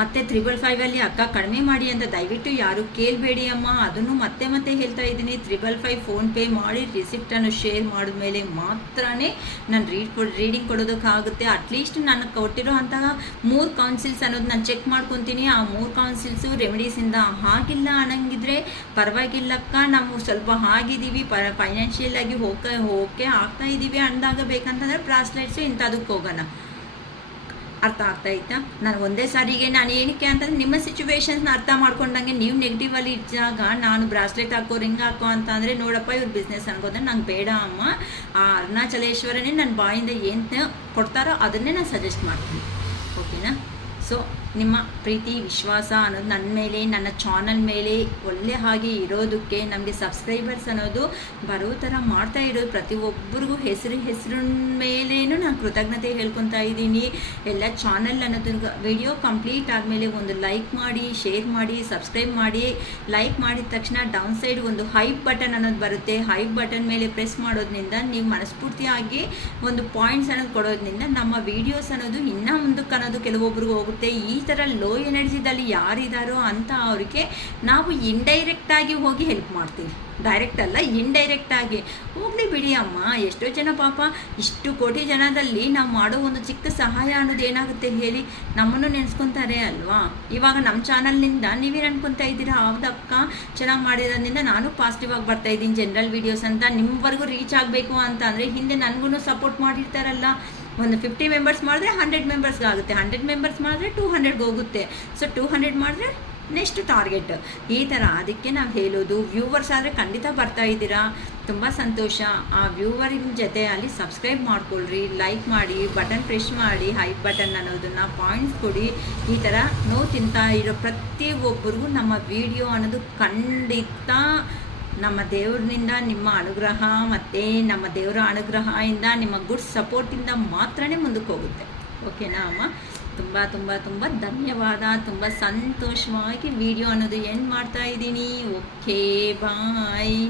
ಮತ್ತೆ 555 ಅಕ್ಕ ಕಡಿಮೆ ಮಾಡಿ ಅಂತ ದಯವಿಟ್ಟು ಯಾರು ಕೇಳಬೇಡಿ ಅಮ್ಮ. ಅದನ್ನು ಮತ್ತೆ ಹೇಳ್ತಾ ಇದ್ದೀನಿ. 555 ಫೋನ್ಪೇ ಮಾಡಿ ರಿಸಿಪ್ಟನ್ನು ಶೇರ್ ಮಾಡಿದ್ಮೇಲೆ ಮಾತ್ರ ನಾನು ರೀಡಿಂಗ್ ಕೊಡೋದಕ್ಕಾಗುತ್ತೆ. ಅಟ್ಲೀಸ್ಟ್ ನಾನು ಕೊಟ್ಟಿರೋ ಅಂತಹ 3 ಕೌನ್ಸಿಲ್ಸ್ ಅನ್ನೋದು ನಾನು ಚೆಕ್ ಮಾಡ್ಕೊತೀನಿ. ಆ 3 ಕೌನ್ಸಿಲ್ಸು ರೆಮಿಡೀಸಿಂದ ಆಗಿಲ್ಲ ಅನ್ನಂಗಿದ್ರೆ ಪರವಾಗಿಲ್ಲಕ್ಕ, ನಾವು ಸ್ವಲ್ಪ ಆಗಿದ್ದೀವಿ, ಫೈನಾನ್ಷಿಯಲ್ ಆಗಿ ಓಕೆ ಆಗ್ತಾ ಇದ್ದೀವಿ ಅಂದಾಗ ಬೇಕಂತಂದರೆ ಬ್ರಾಸ್ಲೆಟ್ಸು ಇಂಥದಕ್ಕೆ ಹೋಗೋಣ. ಅರ್ಥ ಆಗ್ತಾಯಿತಾ? ನಾನು ಒಂದೇ ಸಾರಿಗೆ ನಾನು ಏನಕ್ಕೆ ಅಂತಂದರೆ ನಿಮ್ಮ ಸಿಚುವೇಶನ್ಸ್ನ ಅರ್ಥ ಮಾಡ್ಕೊಂಡಂಗೆ ನೀವು ನೆಗೆಟಿವಲ್ಲಿ ಇದ್ದಾಗ ನಾನು ಬ್ರಾಸ್ಲೆಟ್ ಹಾಕೋ ರಿಂಗ್ ಹಾಕೋ ಅಂತ ಅಂದರೆ ನೋಡಪ್ಪ ಇವ್ರ ಬಿಸ್ನೆಸ್ ಅನ್ಕೋದ್ರೆ ನಂಗೆ ಬೇಡ ಅಮ್ಮ. ಆ ಅರುಣಾಚಲೇಶ್ವರನೇ ನನ್ನ ಬಾಯಿಂದ ಏನು ಕೊಡ್ತಾರೋ ಅದನ್ನೇ ನಾನು ಸಜೆಸ್ಟ್ ಮಾಡ್ತೀನಿ. ಓಕೆನಾ? ಸೊ ನಿಮ್ಮ ಪ್ರೀತಿ ವಿಶ್ವಾಸ ಅನ್ನೋದು ನನ್ನ ಮೇಲೆ, ನನ್ನ ಚಾನಲ್ ಮೇಲೆ ಒಳ್ಳೆ ಹಾಗೆ ಇರೋದಕ್ಕೆ, ನಮಗೆ ಸಬ್ಸ್ಕ್ರೈಬರ್ಸ್ ಅನ್ನೋದು ಬರೋ ಥರ ಮಾಡ್ತಾ ಇರೋದು ಪ್ರತಿಯೊಬ್ಬರಿಗೂ ಹೆಸರು ಮೇಲೇನು ನಾನು ಕೃತಜ್ಞತೆ ಹೇಳ್ಕೊತಾ ಇದ್ದೀನಿ. ಎಲ್ಲ ಚಾನಲ್ ಅನ್ನೋದು ವಿಡಿಯೋ ಕಂಪ್ಲೀಟ್ ಆದಮೇಲೆ ಒಂದು ಲೈಕ್ ಮಾಡಿ, ಶೇರ್ ಮಾಡಿ, ಸಬ್ಸ್ಕ್ರೈಬ್ ಮಾಡಿ. ಲೈಕ್ ಮಾಡಿದ ತಕ್ಷಣ ಡೌನ್ ಸೈಡ್ ಒಂದು ಹೈಪ್ ಬಟನ್ ಅನ್ನೋದು ಬರುತ್ತೆ. ಹೈಪ್ ಬಟನ್ ಮೇಲೆ ಪ್ರೆಸ್ ಮಾಡೋದ್ರಿಂದ ನೀವು ಮನಸ್ಫೂರ್ತಿಯಾಗಿ ಒಂದು ಪಾಯಿಂಟ್ಸ್ ಅನ್ನೋದು ಕೊಡೋದ್ರಿಂದ ನಮ್ಮ ವೀಡಿಯೋಸ್ ಅನ್ನೋದು ಇನ್ನೂ ಮುಂದಕ್ಕೆ ಅನ್ನೋದು ಕೆಲವೊಬ್ರಿಗೂ ಹೋಗುತ್ತೆ. ಈ ಥರ ಲೋ ಎನರ್ಜಿದಲ್ಲಿ ಯಾರಿದ್ದಾರೋ ಅಂತ ಅವರಿಗೆ ನಾವು ಇಂಡೈರೆಕ್ಟಾಗಿ ಹೋಗಿ ಹೆಲ್ಪ್ ಮಾಡ್ತೀವಿ. ಡೈರೆಕ್ಟ್ ಅಲ್ಲ, ಇಂಡೈರೆಕ್ಟಾಗಿ ಹೋಗಲಿ ಬಿಡಿ ಅಮ್ಮ. ಎಷ್ಟೋ ಜನ ಪಾಪ ಇಷ್ಟು ಕೋಟಿ ಜನದಲ್ಲಿ ನಾವು ಮಾಡೋ ಒಂದು ಚಿಕ್ಕ ಸಹಾಯ ಅನ್ನೋದು ಏನಾಗುತ್ತೆ ಹೇಳಿ, ನಮ್ಮನ್ನು ನೆನೆಸ್ಕೊತಾರೆ ಅಲ್ವಾ. ಇವಾಗ ನಮ್ಮ ಚಾನಲ್ನಿಂದ ನೀವೇನು ಅನ್ಕೊತಾ ಇದ್ದೀರಾ, ಹೌದಕ್ಕ ಚೆನ್ನಾಗಿ ಮಾಡಿರೋದ್ರಿಂದ ನಾನು ಪಾಸಿಟಿವ್ ಆಗಿ ಬರ್ತಾಯಿದ್ದೀನಿ ಜನರಲ್ ವೀಡಿಯೋಸ್ ಅಂತ ನಿಮ್ಮವರೆಗೂ ರೀಚ್ ಆಗಬೇಕು ಅಂತ ಅಂದರೆ ಹಿಂದೆ ನನಗೂ ಸಪೋರ್ಟ್ ಮಾಡಿರ್ತಾರಲ್ಲ. ಒಂದು 50 ಮೆಂಬರ್ಸ್ ಮಾಡಿದ್ರೆ 100 ಮೆಂಬರ್ಸ್ಗೆ ಆಗುತ್ತೆ, 100 ಮೆಂಬರ್ಸ್ ಮಾಡಿದ್ರೆ 200ಗೆ ಹೋಗುತ್ತೆ. ಸೊ 200 ಮಾಡಿದ್ರೆ ನೆಕ್ಸ್ಟ್ ಟಾರ್ಗೆಟ್. ಈ ಥರ ಅದಕ್ಕೆ ನಾವು ಹೇಳೋದು, ವ್ಯೂವರ್ಸ್ ಆದರೆ ಖಂಡಿತ ಬರ್ತಾ ಇದ್ದೀರಾ, ತುಂಬ ಸಂತೋಷ. ಆ ವ್ಯೂವರಿನ ಜೊತೆ ಅಲ್ಲಿ ಸಬ್ಸ್ಕ್ರೈಬ್ ಮಾಡ್ಕೊಳ್ರಿ, ಲೈಕ್ ಮಾಡಿ, ಬಟನ್ ಪ್ರೆಸ್ ಮಾಡಿ, ಹೈಪ್ ಬಟನ್ ಅನ್ನೋದನ್ನು ಪಾಯಿಂಟ್ಸ್ ಕೊಡಿ. ಈ ಥರ ನೋವು ತಿಂತಾ ಇರೋ ಪ್ರತಿಯೊಬ್ಬರಿಗೂ ನಮ್ಮ ವಿಡಿಯೋ ಅನ್ನೋದು ಖಂಡಿತ ನಮ್ಮ ದೇವ್ರನಿಂದ ನಿಮ್ಮ ಅನುಗ್ರಹ ಮತ್ತು ನಮ್ಮ ದೇವರ ಅನುಗ್ರಹದಿಂದ ನಿಮ್ಮ ಗುಡ್ ಸಪೋರ್ಟಿಂದ ಮಾತ್ರ ಮುಂದಕ್ಕೆ ಹೋಗುತ್ತೆ. ಓಕೆನಾ ಅಮ್ಮ? ತುಂಬ ಧನ್ಯವಾದ. ತುಂಬ ಸಂತೋಷವಾಗಿ ವಿಡಿಯೋ ಅನ್ನೋದು ಎಂಡ್ ಮಾಡ್ತಾ ಇದ್ದೀನಿ. ಓಕೆ, ಬಾಯ್.